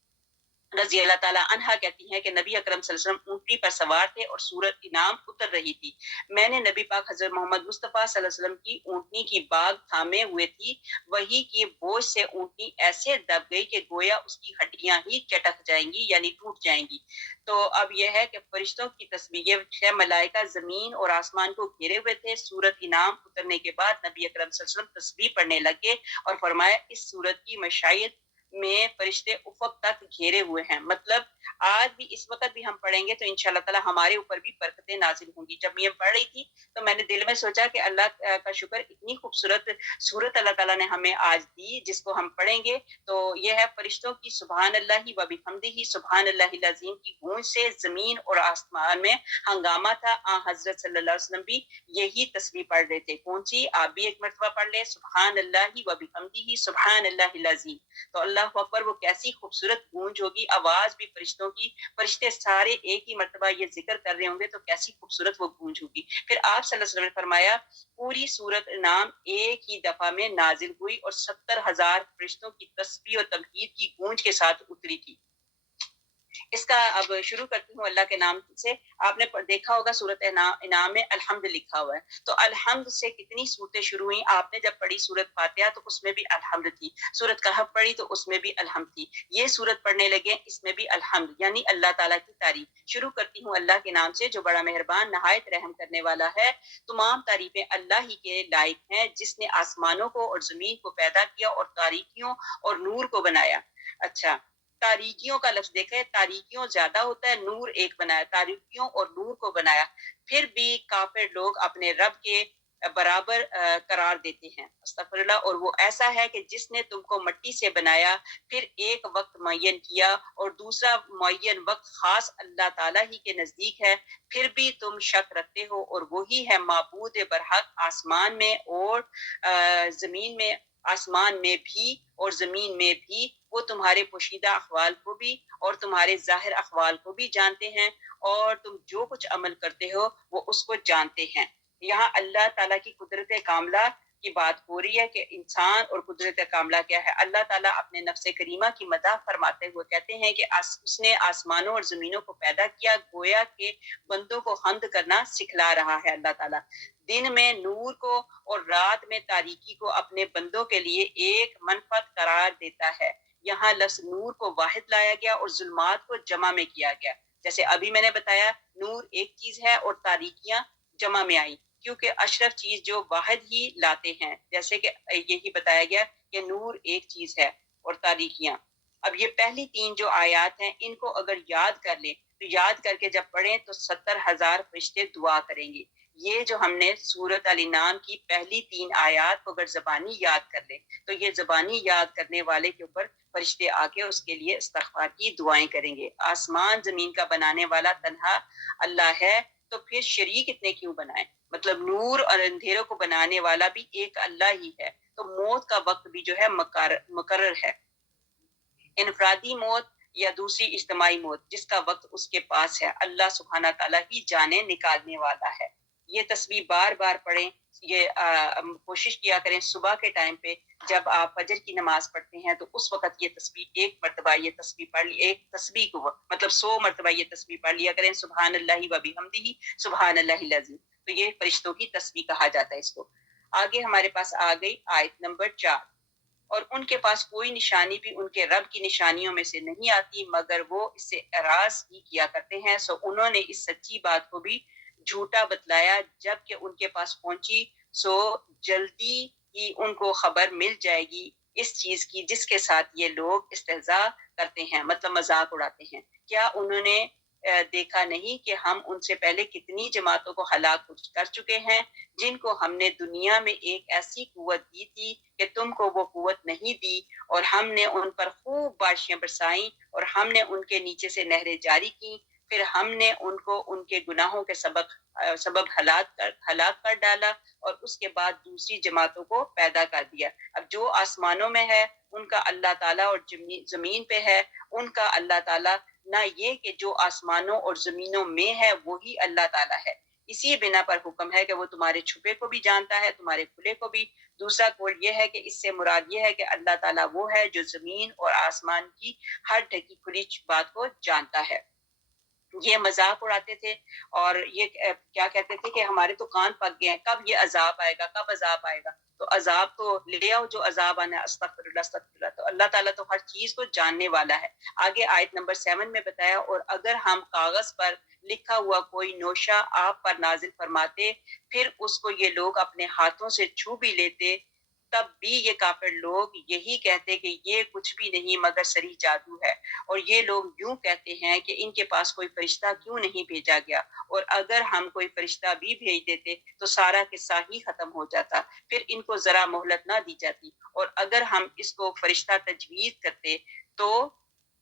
رضی اللہ تعالیٰ عنہا کہتی ہیں کہ نبی اکرم صلی اللہ علیہ وسلم اونٹنی پر سوار تھے اور سورۃ انعام اتر رہی تھی، میں نے نبی پاک حضرت محمد مصطفیٰ صلی اللہ علیہ وسلم کی اونٹنی کی باگ تھامے ہوئے تھی، وہی کی بوجھ سے اونٹنی ایسے دب گئی کہ گویا اس کی ہڈیاں ہی چٹک جائیں گی، یعنی ٹوٹ جائیں گی۔ تو اب یہ ہے کہ فرشتوں کی تسبیح، 6 ملائکہ زمین اور آسمان کو گھیرے ہوئے تھے۔ سورۃ انعام اترنے کے بعد نبی اکرم صلی اللہ علیہ وسلم تسبیح پڑھنے لگے اور فرمایا اس سورت کی مشائط میں فرشتے افق تک گھیرے ہوئے ہیں، مطلب آج بھی اس وقت بھی ہم پڑھیں گے تو انشاءاللہ تعالی ہمارے اوپر بھی برکتیں نازل ہوں گی۔ جب یہ پڑھ رہی تھی تو میں نے دل میں سوچا کہ اللہ کا شکر، اتنی خوبصورت سورت اللہ تعالیٰ نے ہمیں آج دی جس کو ہم پڑھیں گے، تو یہ ہے فرشتوں کی سبحان اللہ و بحمدہ سبحان اللہ العظیم کی گونج سے زمین اور آسمان میں ہنگامہ تھا۔ حضرت صلی اللہ علیہ وسلم بھی یہی تسبیح پڑھ رہے تھے۔ کون سی؟ آپ بھی ایک مرتبہ پڑھ لیں، سبحان اللہ و بحمدہ سبحان اللہ العظیم۔ تو اللہ اکبر، وہ کیسی خوبصورت گونج ہوگی، آواز بھی فرشتوں کی، فرشتے سارے ایک ہی مرتبہ یہ ذکر کر رہے ہوں گے تو کیسی خوبصورت وہ گونج ہوگی۔ پھر آپ صلی اللہ علیہ وسلم نے فرمایا پوری سورت انعام ایک ہی دفعہ میں نازل ہوئی اور 70,000 فرشتوں کی تسبیح اور تمجید کی گونج کے ساتھ اتری تھی۔ اس کا اب شروع کرتی ہوں اللہ کے نام سے۔ آپ نے دیکھا ہوگا سورت انعام میں الحمد لکھا ہوا ہے، تو الحمد سے کتنی صورتیں شروع ہوئیں۔ آپ نے جب پڑھی سورت فاتحہ تو اس میں بھی الحمد تھی، سورت کہف پڑھی تو اس میں بھی الحمد تھی، یہ سورت پڑھنے لگے اس میں بھی الحمد، یعنی اللہ تعالیٰ کی تعریف۔ شروع کرتی ہوں اللہ کے نام سے جو بڑا مہربان نہایت رحم کرنے والا ہے۔ تمام تعریفیں اللہ ہی کے لائق ہیں جس نے آسمانوں کو اور زمین کو پیدا کیا اور تاریکیوں اور نور کو بنایا۔ اچھا، تاریکیوں کا لفظ دیکھیں، تاریکیوں زیادہ ہوتا ہے، نور ایک بنایا، تاریکیوں اور نور کو بنایا۔ پھر بھی کافر لوگ اپنے رب کے برابر قرار دیتے ہیں، استغفر اللہ۔ اور وہ ایسا ہے کہ جس نے تم کو مٹی سے بنایا، پھر ایک وقت معین کیا اور دوسرا معین وقت خاص اللہ تعالیٰ ہی کے نزدیک ہے، پھر بھی تم شک رکھتے ہو، اور وہی ہے معبود برحق آسمان میں اور زمین میں، آسمان میں بھی اور زمین میں بھی، وہ تمہارے پوشیدہ احوال کو بھی اور تمہارے ظاہر احوال کو بھی جانتے ہیں، اور تم جو کچھ عمل کرتے ہو وہ اس کو جانتے ہیں۔ یہاں اللہ تعالیٰ کی قدرت کاملہ کی بات ہو رہی ہے کہ انسان اور قدرت کاملہ کیا ہے۔ اللہ تعالیٰ اپنے نفس کریمہ کی مدح فرماتے ہوئے کہتے ہیں کہ اس نے آسمانوں اور زمینوں کو پیدا کیا، گویا کہ بندوں کو حمد کرنا سکھلا رہا ہے۔ اللہ تعالیٰ دن میں نور کو اور رات میں تاریکی کو اپنے بندوں کے لیے ایک منفعت قرار دیتا ہے۔ یہاں لفظ نور کو واحد لایا گیا اور ظلمات کو جمع میں کیا گیا، جیسے ابھی میں نے بتایا نور ایک چیز ہے اور تاریکیاں جمع میں آئی، کیونکہ اشرف چیز جو واحد ہی لاتے ہیں، جیسے کہ یہی بتایا گیا کہ نور ایک چیز ہے اور تاریکیاں۔ اب یہ پہلی 3 جو آیات ہیں ان کو اگر یاد کر لیں تو یاد کر کے جب پڑھیں تو 70,000 فرشتے دعا کریں گے۔ یہ جو ہم نے سورۃ الانعام کی پہلی 3 آیات کو اگر زبانی یاد کر لیں تو یہ زبانی یاد کرنے والے کے اوپر فرشتے آ کے اس کے لیے استغفار کی دعائیں کریں گے۔ آسمان زمین کا بنانے والا تنہا اللہ ہے، تو پھر شریک اتنے کیوں بنائیں؟ مطلب نور اور اندھیروں کو بنانے والا بھی ایک اللہ ہی ہے، تو موت کا وقت بھی جو ہے مقرر ہے۔ انفرادی موت یا دوسری اجتماعی موت جس کا وقت اس کے پاس ہے، اللہ سبحانہ تعالیٰ ہی جانیں نکالنے والا ہے۔ یہ تسبیح بار بار پڑھیں، یہ کوشش کیا کریں صبح کے ٹائم پہ جب آپ فجر کی نماز پڑھتے ہیں تو اس وقت یہ تسبیح ایک مرتبہ یہ تسبیح پڑھ لی، ایک تسبیح کو مطلب 100 مرتبہ یہ تسبیح پڑھ لیا کریں، سبحان اللہ و بحمدہ سبحان اللہ العظیم۔ تو یہ فرشتوں کی تسبیح کہا جاتا ہے اس کو۔ آگے ہمارے پاس آ گئی آیت نمبر 4، اور ان کے پاس کوئی نشانی بھی ان کے رب کی نشانیوں میں سے نہیں آتی مگر وہ اس سے اعراض ہی کیا کرتے ہیں، سو انہوں نے اس سچی بات کو بھی جھوٹا بتلایا جب کہ ان کے پاس پہنچی، سو جلدی ہی ان کو خبر مل جائے گی اس چیز کی جس کے ساتھ یہ لوگ استہزاء کرتے ہیں، مطلب مذاق اڑاتے ہیں۔ کیا انہوں نے دیکھا نہیں کہ ہم ان سے پہلے کتنی جماعتوں کو ہلاک کر چکے ہیں جن کو ہم نے دنیا میں ایک ایسی قوت دی تھی کہ تم کو وہ قوت نہیں دی، اور ہم نے ان پر خوب بارشیں برسائیں اور ہم نے ان کے نیچے سے نہریں جاری کی، پھر ہم نے ان کو ان کے گناہوں کے سبب ہلاک کر ڈالا اور اس کے بعد دوسری جماعتوں کو پیدا کر دیا۔ اب جو آسمانوں میں ہے ان کا اللہ تعالیٰ اور زمین پہ ہے ان کا اللہ تعالیٰ، نہ یہ کہ جو آسمانوں اور زمینوں میں ہے وہی اللہ تعالیٰ ہے۔ اسی بنا پر حکم ہے کہ وہ تمہارے چھپے کو بھی جانتا ہے تمہارے کھلے کو بھی۔ دوسرا قول یہ ہے کہ اس سے مراد یہ ہے کہ اللہ تعالیٰ وہ ہے جو زمین اور آسمان کی ہر ڈھکی کھلی بات کو جانتا ہے۔ یہ مذاق اڑاتے تھے اور یہ کیا کہتے تھے کہ ہمارے تو کان پک گئے ہیں، کب یہ عذاب آئے گا، کب عذاب آئے گا؟ تو عذاب تو لے آؤ جو عذاب آنا ہے، استغفر اللہ استغفر اللہ۔ تو اللہ تعالیٰ تو ہر چیز کو جاننے والا ہے۔ آگے آیت نمبر 7 میں بتایا، اور اگر ہم کاغذ پر لکھا ہوا کوئی نوشہ آپ پر نازل فرماتے پھر اس کو یہ لوگ اپنے ہاتھوں سے چھو بھی لیتے، تب بھی یہ کافر لوگ یہی کہتے کہ یہ کچھ بھی نہیں مگر صریح جادو ہے، اور یہ لوگ یوں کہتے ہیں کہ ان کے پاس کوئی فرشتہ کیوں نہیں بھیجا گیا، اور اگر ہم کوئی فرشتہ بھی بھیج دیتے تو سارا قصہ ہی ختم ہو جاتا، پھر ان کو ذرا مہلت نہ دی جاتی، اور اگر ہم اس کو فرشتہ تجویز کرتے تو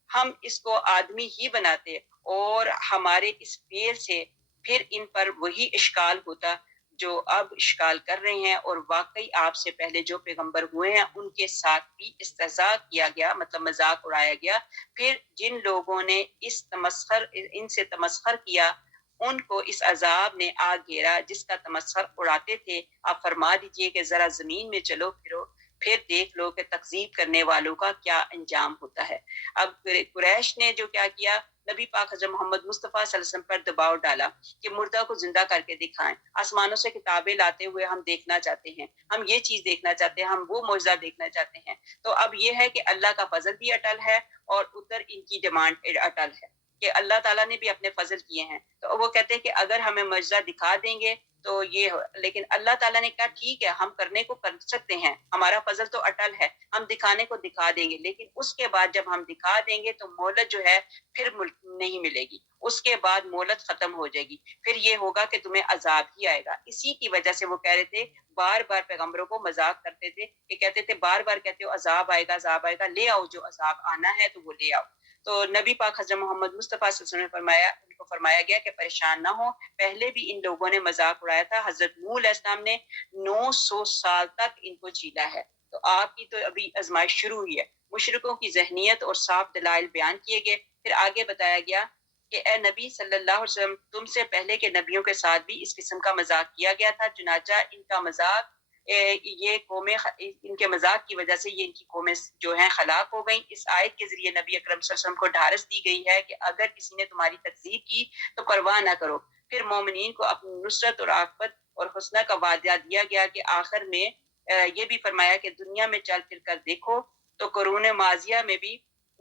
ہم اس کو آدمی ہی بناتے، اور ہمارے اس فعل سے پھر ان پر وہی اشکال ہوتا جو اب اشکال کر رہے ہیں، اور واقعی آپ سے پہلے جو پیغمبر ہوئے ہیں ان کے ساتھ بھی استہزاء کیا گیا، مطلب مذاق اڑایا گیا۔ پھر جن لوگوں نے ان سے تمسخر کیا ان کو اس عذاب نے آ گھیرا جس کا تمسخر اڑاتے تھے۔ آپ فرما دیجئے کہ ذرا زمین میں چلو پھرو، پھر دیکھ لو کہ تکذیب کرنے والوں کا کیا انجام ہوتا ہے۔ اب قریش نے جو کیا کیا، نبی پاک حضرت محمد مصطفیٰ صلی اللہ علیہ وسلم پر دباؤ ڈالا کہ مردہ کو زندہ کر کے دکھائیں، آسمانوں سے کتابیں لاتے ہوئے ہم دیکھنا چاہتے ہیں، ہم یہ چیز دیکھنا چاہتے ہیں، ہم وہ معجزہ دیکھنا چاہتے ہیں۔ تو اب یہ ہے کہ اللہ کا فضل بھی اٹل ہے اور ادھر ان کی ڈیمانڈ اٹل ہے کہ اللہ تعالیٰ نے بھی اپنے فضل کیے ہیں، تو وہ کہتے ہیں کہ اگر ہمیں معجزہ دکھا دیں گے تو یہ لیکن اللہ تعالیٰ نے کہا ٹھیک ہے ہم کرنے کو کر سکتے ہیں، ہمارا فضل تو اٹل ہے، ہم دکھانے کو دکھا دیں گے، لیکن اس کے بعد جب ہم دکھا دیں گے تو مہلت جو ہے پھر نہیں ملے گی، اس کے بعد مہلت ختم ہو جائے گی، پھر یہ ہوگا کہ تمہیں عذاب ہی آئے گا۔ اسی کی وجہ سے وہ کہہ رہے تھے، بار بار پیغمبروں کو مذاق کرتے تھے کہ کہتے تھے بار بار کہتے ہو عذاب آئے گا عذاب آئے گا، لے آؤ جو عذاب آنا ہے تو وہ لے آؤ۔ تو نبی پاک حضرت محمد مصطفیٰ صلی اللہ علیہ وسلم نے ان کو فرمایا گیا کہ پریشان نہ ہو، پہلے بھی ان لوگوں نے مذاق اڑایا تھا، حضرت نوح علیہ السلام نے 900 سال تک ان کو جھیلا ہے، تو آپ کی تو ابھی آزمائش شروع ہوئی ہے۔ مشرکوں کی ذہنیت اور صاف دلائل بیان کیے گئے، پھر آگے بتایا گیا کہ اے نبی صلی اللہ علیہ وسلم، تم سے پہلے کے نبیوں کے ساتھ بھی اس قسم کا مذاق کیا گیا تھا، چنانچہ ان کا مذاق یہ قومیں ان کے مذاق کی وجہ سے یہ ان کی قومیں جو ہیں ہلاک ہو گئیں۔ اس آیت کے ذریعے نبی اکرم صلی اللہ علیہ وسلم کو ڈھارس دی گئی ہے کہ اگر کسی نے تمہاری تکذیب کی تو پرواہ نہ کرو۔ پھر مومنین کو اپنی نصرت اور عاقبت اور حسنہ کا وعدہ دیا گیا کہ آخر میں یہ بھی فرمایا کہ دنیا میں چل پھر کر دیکھو تو قرون ماضیہ میں بھی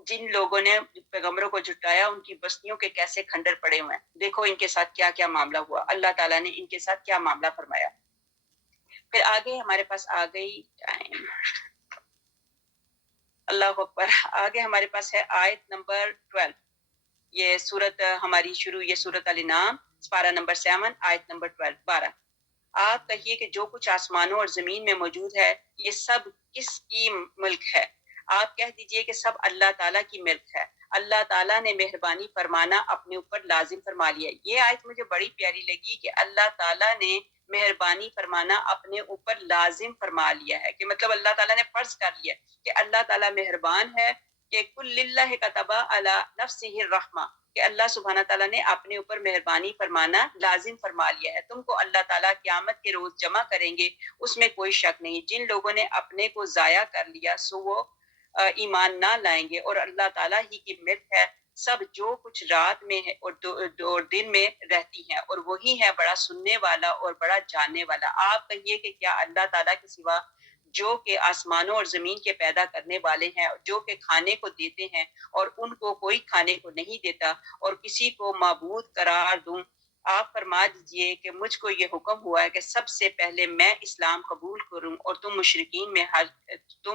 جن لوگوں نے پیغمبروں کو جھٹلایا ان کی بستیوں کے کیسے کھنڈر پڑے ہوئے ہیں، دیکھو ان کے ساتھ کیا کیا معاملہ ہوا، اللہ تعالیٰ نے ان کے ساتھ کیا معاملہ فرمایا۔ پھر آگے ہمارے پاس آ گئی ٹائم، اللہ اکبر، آگے ہمارے پاس ہے آیت نمبر 12۔ یہ سورت ہماری شروع، یہ سورت الانعام سپارہ نمبر 7 آیت نمبر 12۔ آپ کہیے کہ جو کچھ آسمانوں اور زمین میں موجود ہے یہ سب کس کی ملک ہے؟ آپ کہہ دیجئے کہ سب اللہ تعالیٰ کی ملک ہے۔ اللہ تعالیٰ نے مہربانی فرمانا اپنے اوپر لازم فرما لیا۔ یہ آیت مجھے بڑی پیاری لگی کہ اللہ تعالیٰ نے مہربانی فرمانا اپنے اوپر لازم فرما لیا ہے، کہ مطلب اللہ تعالیٰ نے فرض کر لیا کہ اللہ تعالیٰ مہربان ہے، کہ کل للہ کتب علی نفسہ الرحمہ، کہ اللہ سبحانہ تعالیٰ نے اپنے اوپر مہربانی فرمانا لازم فرما لیا ہے۔ تم کو اللہ تعالیٰ قیامت کے روز جمع کریں گے، اس میں کوئی شک نہیں۔ جن لوگوں نے اپنے کو ضائع کر لیا سو وہ ایمان نہ لائیں گے، اور اللہ تعالیٰ ہی کی ملک ہے سب جو کچھ رات میں ہے اور دن میں رہتی ہیں، اور وہی ہے بڑا سننے والا اور بڑا جاننے والا۔ آپ کہیے کہ کیا اللہ تعالیٰ کے سوا جو کہ آسمانوں اور زمین کے پیدا کرنے والے ہیں، جو کہ کھانے کو دیتے ہیں اور ان کو کوئی کھانے کو نہیں دیتا، اور کسی کو معبود قرار دوں؟ آپ فرما دیجئے کہ مجھ کو یہ حکم ہوا ہے کہ سب سے پہلے میں اسلام قبول کروں، اور تم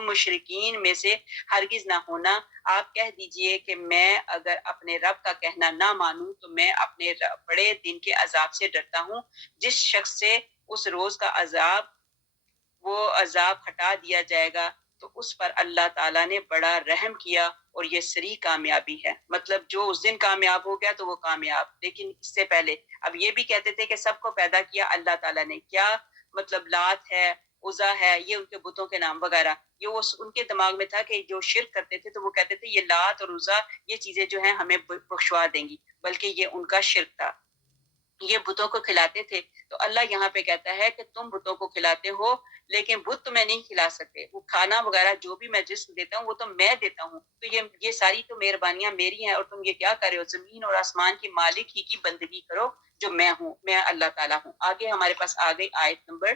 مشرکین میں سے ہرگز نہ ہونا۔ آپ کہہ دیجئے کہ میں اگر اپنے رب کا کہنا نہ مانوں تو میں اپنے بڑے دن کے عذاب سے ڈرتا ہوں۔ جس شخص سے اس روز کا وہ عذاب ہٹا دیا جائے گا تو اس پر اللہ تعالیٰ نے بڑا رحم کیا، اور یہ سری کامیابی ہے۔ مطلب جو اس دن کامیاب ہو گیا تو وہ کامیاب، لیکن اس سے پہلے اب یہ بھی کہتے تھے کہ سب کو پیدا کیا اللہ تعالیٰ نے، کیا مطلب لات ہے، عزا ہے، یہ ان کے بتوں کے نام وغیرہ، یہ وہ ان کے دماغ میں تھا کہ جو شرک کرتے تھے تو وہ کہتے تھے یہ لات اور عزا یہ چیزیں جو ہیں ہمیں بخشوا دیں گی، بلکہ یہ ان کا شرک تھا، یہ بتوں کو کھلاتے تھے۔ تو اللہ یہاں پہ کہتا ہے کہ تم بتوں کو کھلاتے ہو لیکن بت تمہیں نہیں کھلا سکتے، وہ کھانا وغیرہ جو بھی میں جسم دیتا ہوں وہ تو میں دیتا ہوں، تو یہ ساری تو مہربانیاں میری ہیں، اور تم یہ کیا کر رہے ہو؟ زمین اور آسمان کی مالک ہی کی بندگی کرو جو میں ہوں، میں اللہ تعالیٰ ہوں۔ آگے ہمارے پاس آ گئی آیت نمبر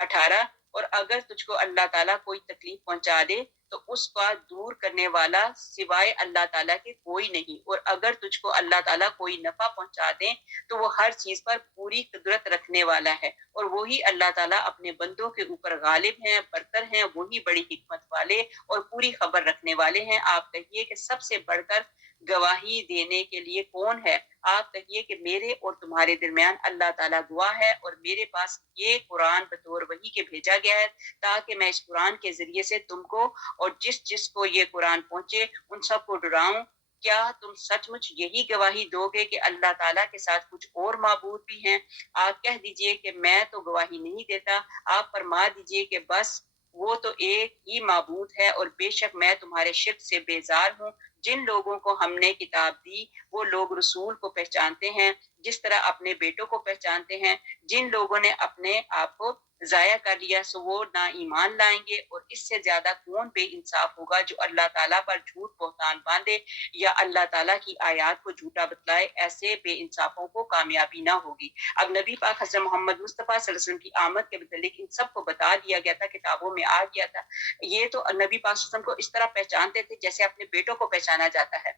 18۔ اور اگر تجھ کو اللہ تعالیٰ کوئی تکلیف پہنچا دے تو اس کا دور کرنے والا سوائے اللہ تعالیٰ کے کوئی نہیں، اور اگر تجھ کو اللہ تعالیٰ کوئی نفع پہنچا دے تو وہ ہر چیز پر پوری قدرت رکھنے والا ہے، اور وہی اللہ تعالیٰ اپنے بندوں کے اوپر غالب ہیں، برتر ہیں، وہی بڑی حکمت والے اور پوری خبر رکھنے والے ہیں۔ آپ کہیے کہ سب سے بڑھ کر گواہی دینے کے لیے کون ہے؟ آپ کہیے کہ میرے اور تمہارے درمیان اللہ تعالیٰ گواہ ہے، اور میرے پاس یہ قرآن بطور وحی کے بھیجا گیا ہے تاکہ میں اس قرآن کے ذریعے سے تم کو اور جس کو یہ قرآن پہنچے ان سب کو ڈراؤں۔ کیا تم سچ مچ یہی گواہی دو گے کہ اللہ تعالیٰ کے ساتھ کچھ اور معبود بھی ہیں؟ آپ کہہ دیجئے کہ میں تو گواہی نہیں دیتا۔ آپ فرما دیجئے کہ بس وہ تو ایک ہی معبود ہے، اور بے شک میں تمہارے شرک سے بیزار ہوں۔ جن لوگوں کو ہم نے کتاب دی وہ لوگ رسول کو پہچانتے ہیں جس طرح اپنے بیٹوں کو پہچانتے ہیں۔ جن لوگوں نے اپنے آپ کو ضائع کر لیا سو وہ نہ ایمان لائیں گے، اور اس سے زیادہ کون بے انصاف ہوگا جو اللہ تعالیٰ پر جھوٹ بہتان باندھے یا اللہ تعالیٰ کی آیات کو جھوٹا بتلائے، ایسے بے انصافوں کو کامیابی نہ ہوگی۔ اب نبی پاک حضرت محمد مصطفیٰ صلی اللہ علیہ وسلم کی آمد کے متعلق ان سب کو بتا دیا گیا تھا، کتابوں میں آ گیا تھا۔ یہ تو نبی پاک صلی اللہ علیہ وسلم کو اس طرح پہچانتے تھے جیسے اپنے بیٹوں کو پہچانا جاتا ہے۔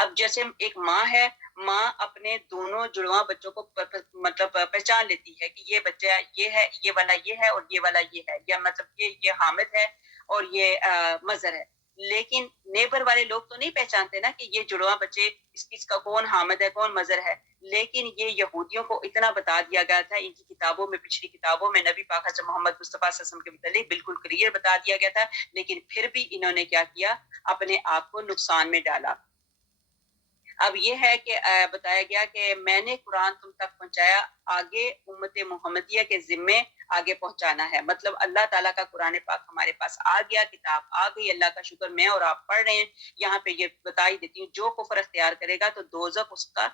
اب جیسے ایک ماں ہے، ماں اپنے دونوں جڑواں بچوں کو مطلب پہچان لیتی ہے کہ یہ بچہ یہ ہے، یہ والا یہ ہے، اور یہ والا یہ ہے، یا مطلب یہ حامد ہے اور یہ مظہر ہے۔ لیکن نیبر والے لوگ تو نہیں پہچانتے نا کہ یہ جڑواں بچے اس کا کون حامد ہے کون مظہر ہے، لیکن یہ یہودیوں کو اتنا بتا دیا گیا تھا ان کی کتابوں میں، پچھلی کتابوں میں نبی پاک حضرت محمد مصطفیٰ صلی اللہ علیہ وسلم کے متعلق بالکل کلیئر بتا دیا گیا تھا، لیکن پھر بھی انہوں نے کیا کیا؟ اپنے آپ کو نقصان میں ڈالا۔ اب یہ ہے کہ بتایا گیا کہ میں نے قرآن تم تک پہنچایا، آگے امت محمدیہ کے ذمے آگے پہنچانا ہے. مطلب اللہ تعالیٰ کا قرآن پاک ہمارے پاس آ گیا، کتاب آ گئی، اللہ کا شکر میں اور آپ پڑھ رہے ہیں. یہاں پہ یہ بتا ہی دیتی ہوں، جو کفر اختیار کرے گا تو دوزخ اس کا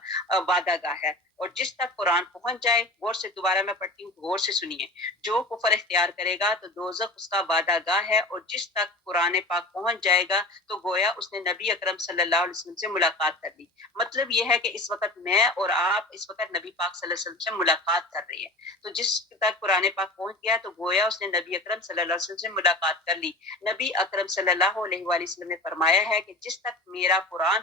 وعدہ گاہ ہے. اور جس تک قرآن پہنچ جائے، غور سے دوبارہ میں پڑھتی ہوں، غور سے سنیے، جو کفر اختیار کرے گا تو دوزخ اس کا وعدہ گاہ ہے. اور جس تک قرآن پاک پہنچ جائے گا تو گویا اس نے نبی اکرم صلی اللہ علیہ وسلم سے ملاقات کر لی. مطلب یہ ہے کہ اس وقت میں اور آپ اس وقت نبی پاک صلی اللہ علیہ وسلم سے ملاقات کر رہی ہیں. تو جس تک قرآن پاک پہنچ گیا تو گویا اس نے نبی اکرم صلی اللہ علیہ وسلم سے ملاقات کر لی. نبی اکرم صلی اللہ علیہ وآلہ وسلم نے فرمایا ہے کہ جس تک میرا قرآن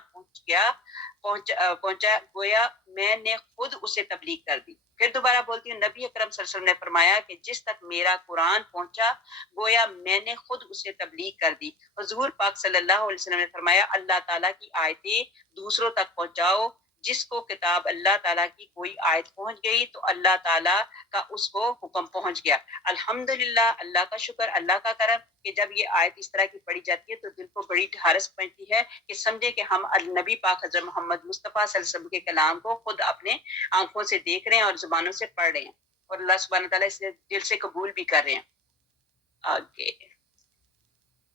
پہنچا گویا میں نے خود اسے تبلیغ کر دی. پھر دوبارہ بولتی ہوں، نبی اکرم صلی اللہ علیہ وسلم نے فرمایا کہ جس تک میرا قرآن پہنچا گویا میں نے خود اسے تبلیغ کر دی. حضور پاک صلی اللہ علیہ وسلم نے فرمایا، اللہ تعالیٰ کی آیتیں دوسروں تک پہنچاؤ. جس کو کتاب اللہ تعالیٰ کی کوئی آیت پہنچ گئی تو اللہ تعالیٰ کا اس کو حکم پہنچ گیا. الحمدللہ، اللہ کا شکر، اللہ کا کرم کہ جب یہ آیت اس طرح کی پڑھی جاتی ہے تو دل کو بڑی ڈھارس پہنچتی ہے کہ سمجھے کہ ہم نبی پاک حضرت محمد مصطفیٰ صلی اللہ علیہ وسلم کے کلام کو خود اپنے آنکھوں سے دیکھ رہے ہیں اور زبانوں سے پڑھ رہے ہیں، اور اللہ سبحانہ تعالیٰ اسے دل سے قبول بھی کر رہے ہیں. آگے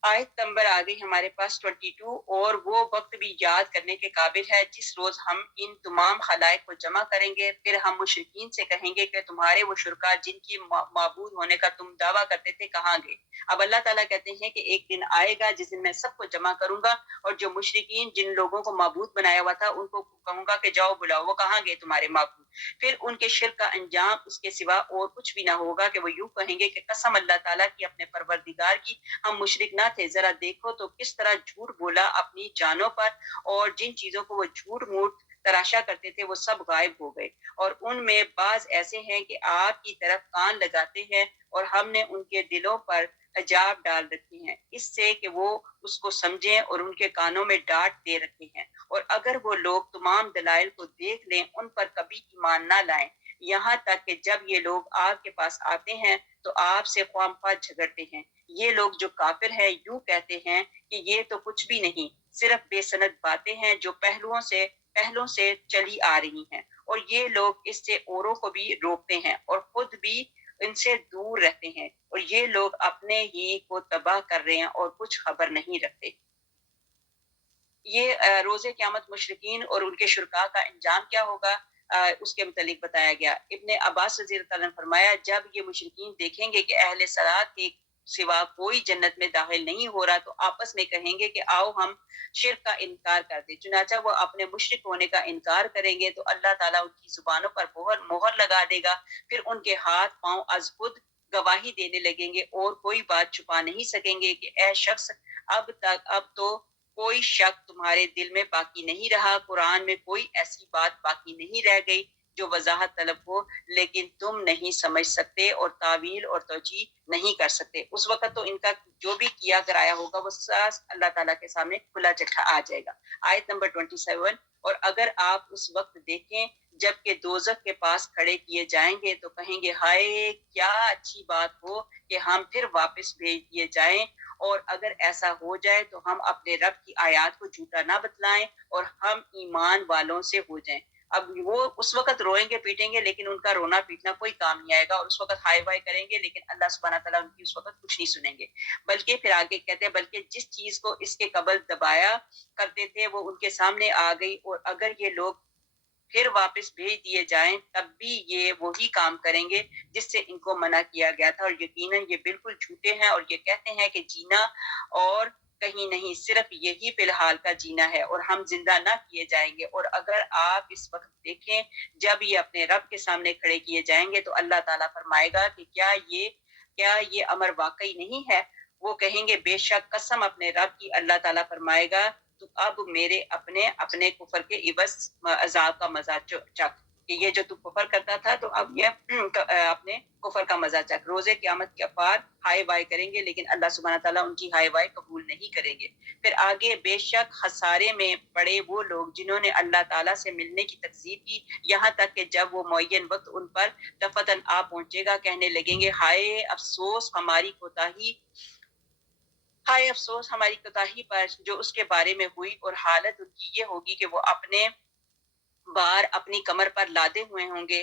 آیت نمبر آ گئی ہمارے پاس 22. اور وہ وقت بھی یاد کرنے کے قابل ہے جس روز ہم ان تمام خلائق کو جمع کریں گے، پھر ہم مشرکین سے کہیں گے کہ تمہارے وہ شرکا جن کی معبود ہونے کا تم دعویٰ کرتے تھے کہاں گئے. اب اللہ تعالیٰ کہتے ہیں کہ ایک دن آئے گا جس دن میں سب کو جمع کروں گا، اور جو مشرکین جن لوگوں کو معبود بنایا ہوا تھا ان کو کہوں گا کہ جاؤ بلاؤ وہ کہاں گئے تمہارے معبود. پھر ان کے شرک کا انجام اس کے سوا اور کچھ بھی نہ ہوگا کہ وہ یوں کہیں گے کہ قسم اللہ تعالیٰ کی، اپنے پروردگار کی، ہم مشرک نہ تھے. ذرا دیکھو تو کس طرح جھوٹ بولا اپنی جانوں پر، اور جن چیزوں کو وہ جھوٹ موٹ تراشا کرتے تھے وہ سب غائب ہو گئے. اور ان میں بعض ایسے ہیں کہ آپ کی طرف کان لگاتے ہیں، اور ہم نے ان کے دلوں پر حجاب ڈال رکھے ہیں اس سے کہ وہ اس کو سمجھیں، اور ان کے کانوں میں ڈانٹ دے رکھے ہیں. اور اگر وہ لوگ تمام دلائل کو دیکھ لیں ان پر کبھی ایمان نہ لائیں، یہاں تک کہ جب یہ لوگ آپ کے پاس آتے ہیں تو آپ سے خواہ جھگڑتے ہیں. یہ لوگ جو کافر ہیں یوں کہتے ہیں کہ یہ تو کچھ بھی نہیں، صرف بے سند باتیں ہیں جو پہلوں سے چلی آ رہی ہیں. اور یہ لوگ اس سے اوروں کو بھی روکتے ہیں اور خود بھی ان سے دور رہتے ہیں، اور یہ لوگ اپنے ہی کو تباہ کر رہے ہیں اور کچھ خبر نہیں رکھتے. یہ روز قیامت مشرکین اور ان کے شرکاء کا انجام کیا ہوگا اس کے متعلق بتایا گیا. ابن عباس رضی اللہ عنہ نے فرمایا، جب یہ مشرکین دیکھیں گے کہ اہل صلاۃ کے سوا کوئی جنت میں داخل نہیں ہو رہا تو آپس میں کہیں گے کہ آؤ ہم شرک کا انکار کر دیں. چنانچہ وہ اپنے مشرک ہونے کا انکار کریں گے تو اللہ تعالیٰ ان کی زبانوں پر مہر لگا دے گا، پھر ان کے ہاتھ پاؤں از خود گواہی دینے لگیں گے اور کوئی بات چھپا نہیں سکیں گے کہ اے شخص اب تو کوئی شک تمہارے دل میں باقی نہیں رہا، قرآن میں کوئی ایسی بات باقی نہیں رہ گئی جو وضاحت طلب ہو، لیکن تم نہیں سمجھ سکتے اور تعویل اور توجیہ نہیں کر سکتے. اس وقت تو ان کا جو بھی کیا کرایا ہوگا وہ ساز اللہ تعالیٰ کے سامنے کھلا چٹھا آ جائے گا. آیت نمبر 27. اور اگر آپ اس وقت دیکھیں جب کہ دوزخ کے پاس کھڑے کیے جائیں گے تو کہیں گے ہائے کیا اچھی بات ہو کہ ہم پھر واپس بھیج دیے جائیں، اور اگر ایسا ہو جائے تو ہم اپنے رب کی آیات کو جھوٹا نہ بتلائیں اور ہم ایمان والوں سے ہو جائیں. اب وہ اس وقت روئیں گے پیٹیں گے لیکن ان کا رونا پیٹنا کوئی کام نہیں آئے گا، اور اس وقت ہائی وائی کریں گے لیکن اللہ سبحانہ تعالیٰ ان کی اس وقت کچھ نہیں سنیں گے. بلکہ پھر آگے کہتے ہیں بلکہ جس چیز کو اس کے قبل دبایا کرتے تھے وہ ان کے سامنے آ گئی، اور اگر یہ لوگ پھر واپس بھیج دیے جائیں تب بھی یہ وہی کام کریں گے جس سے ان کو منع کیا گیا تھا، اور یقیناً یہ بالکل جھوٹے ہیں. اور یہ کہتے ہیں کہ جینا اور کہیں نہیں، صرف یہی فی الحال کا جینا ہے اور ہم زندہ نہ کیے جائیں گے. اور اگر آپ اس وقت دیکھیں جب یہ اپنے رب کے سامنے کھڑے کیے جائیں گے تو اللہ تعالیٰ فرمائے گا کہ کیا یہ امر واقعی نہیں ہے؟ وہ کہیں گے بے شک قسم اپنے رب کی. اللہ تعالیٰ فرمائے گا تو اب میرے اپنے کفر کے عوض عذاب کا مزہ چکھ، کہ یہ جو تو کفر کرتا تھا تو اب یہ اپنے کفر کا مزہ چکھ. روز قیامت کے پار ہائی وائی کریں گے لیکن اللہ سبحانہ تعالیٰ ان کی ہائی وائی قبول نہیں کریں گے. پھر آگے بے شک خسارے میں پڑے وہ لوگ جنہوں نے اللہ تعالیٰ سے ملنے کی تکذیب کی، یہاں تک کہ جب وہ معین وقت ان پر دفتن آ پہنچے گا کہنے لگیں گے ہائے افسوس ہماری کوتاہی پر جو اس کے بارے میں ہوئی، اور حالت ان کی یہ ہوگی کہ وہ اپنے بار اپنی کمر پر لادے ہوئے ہوں گے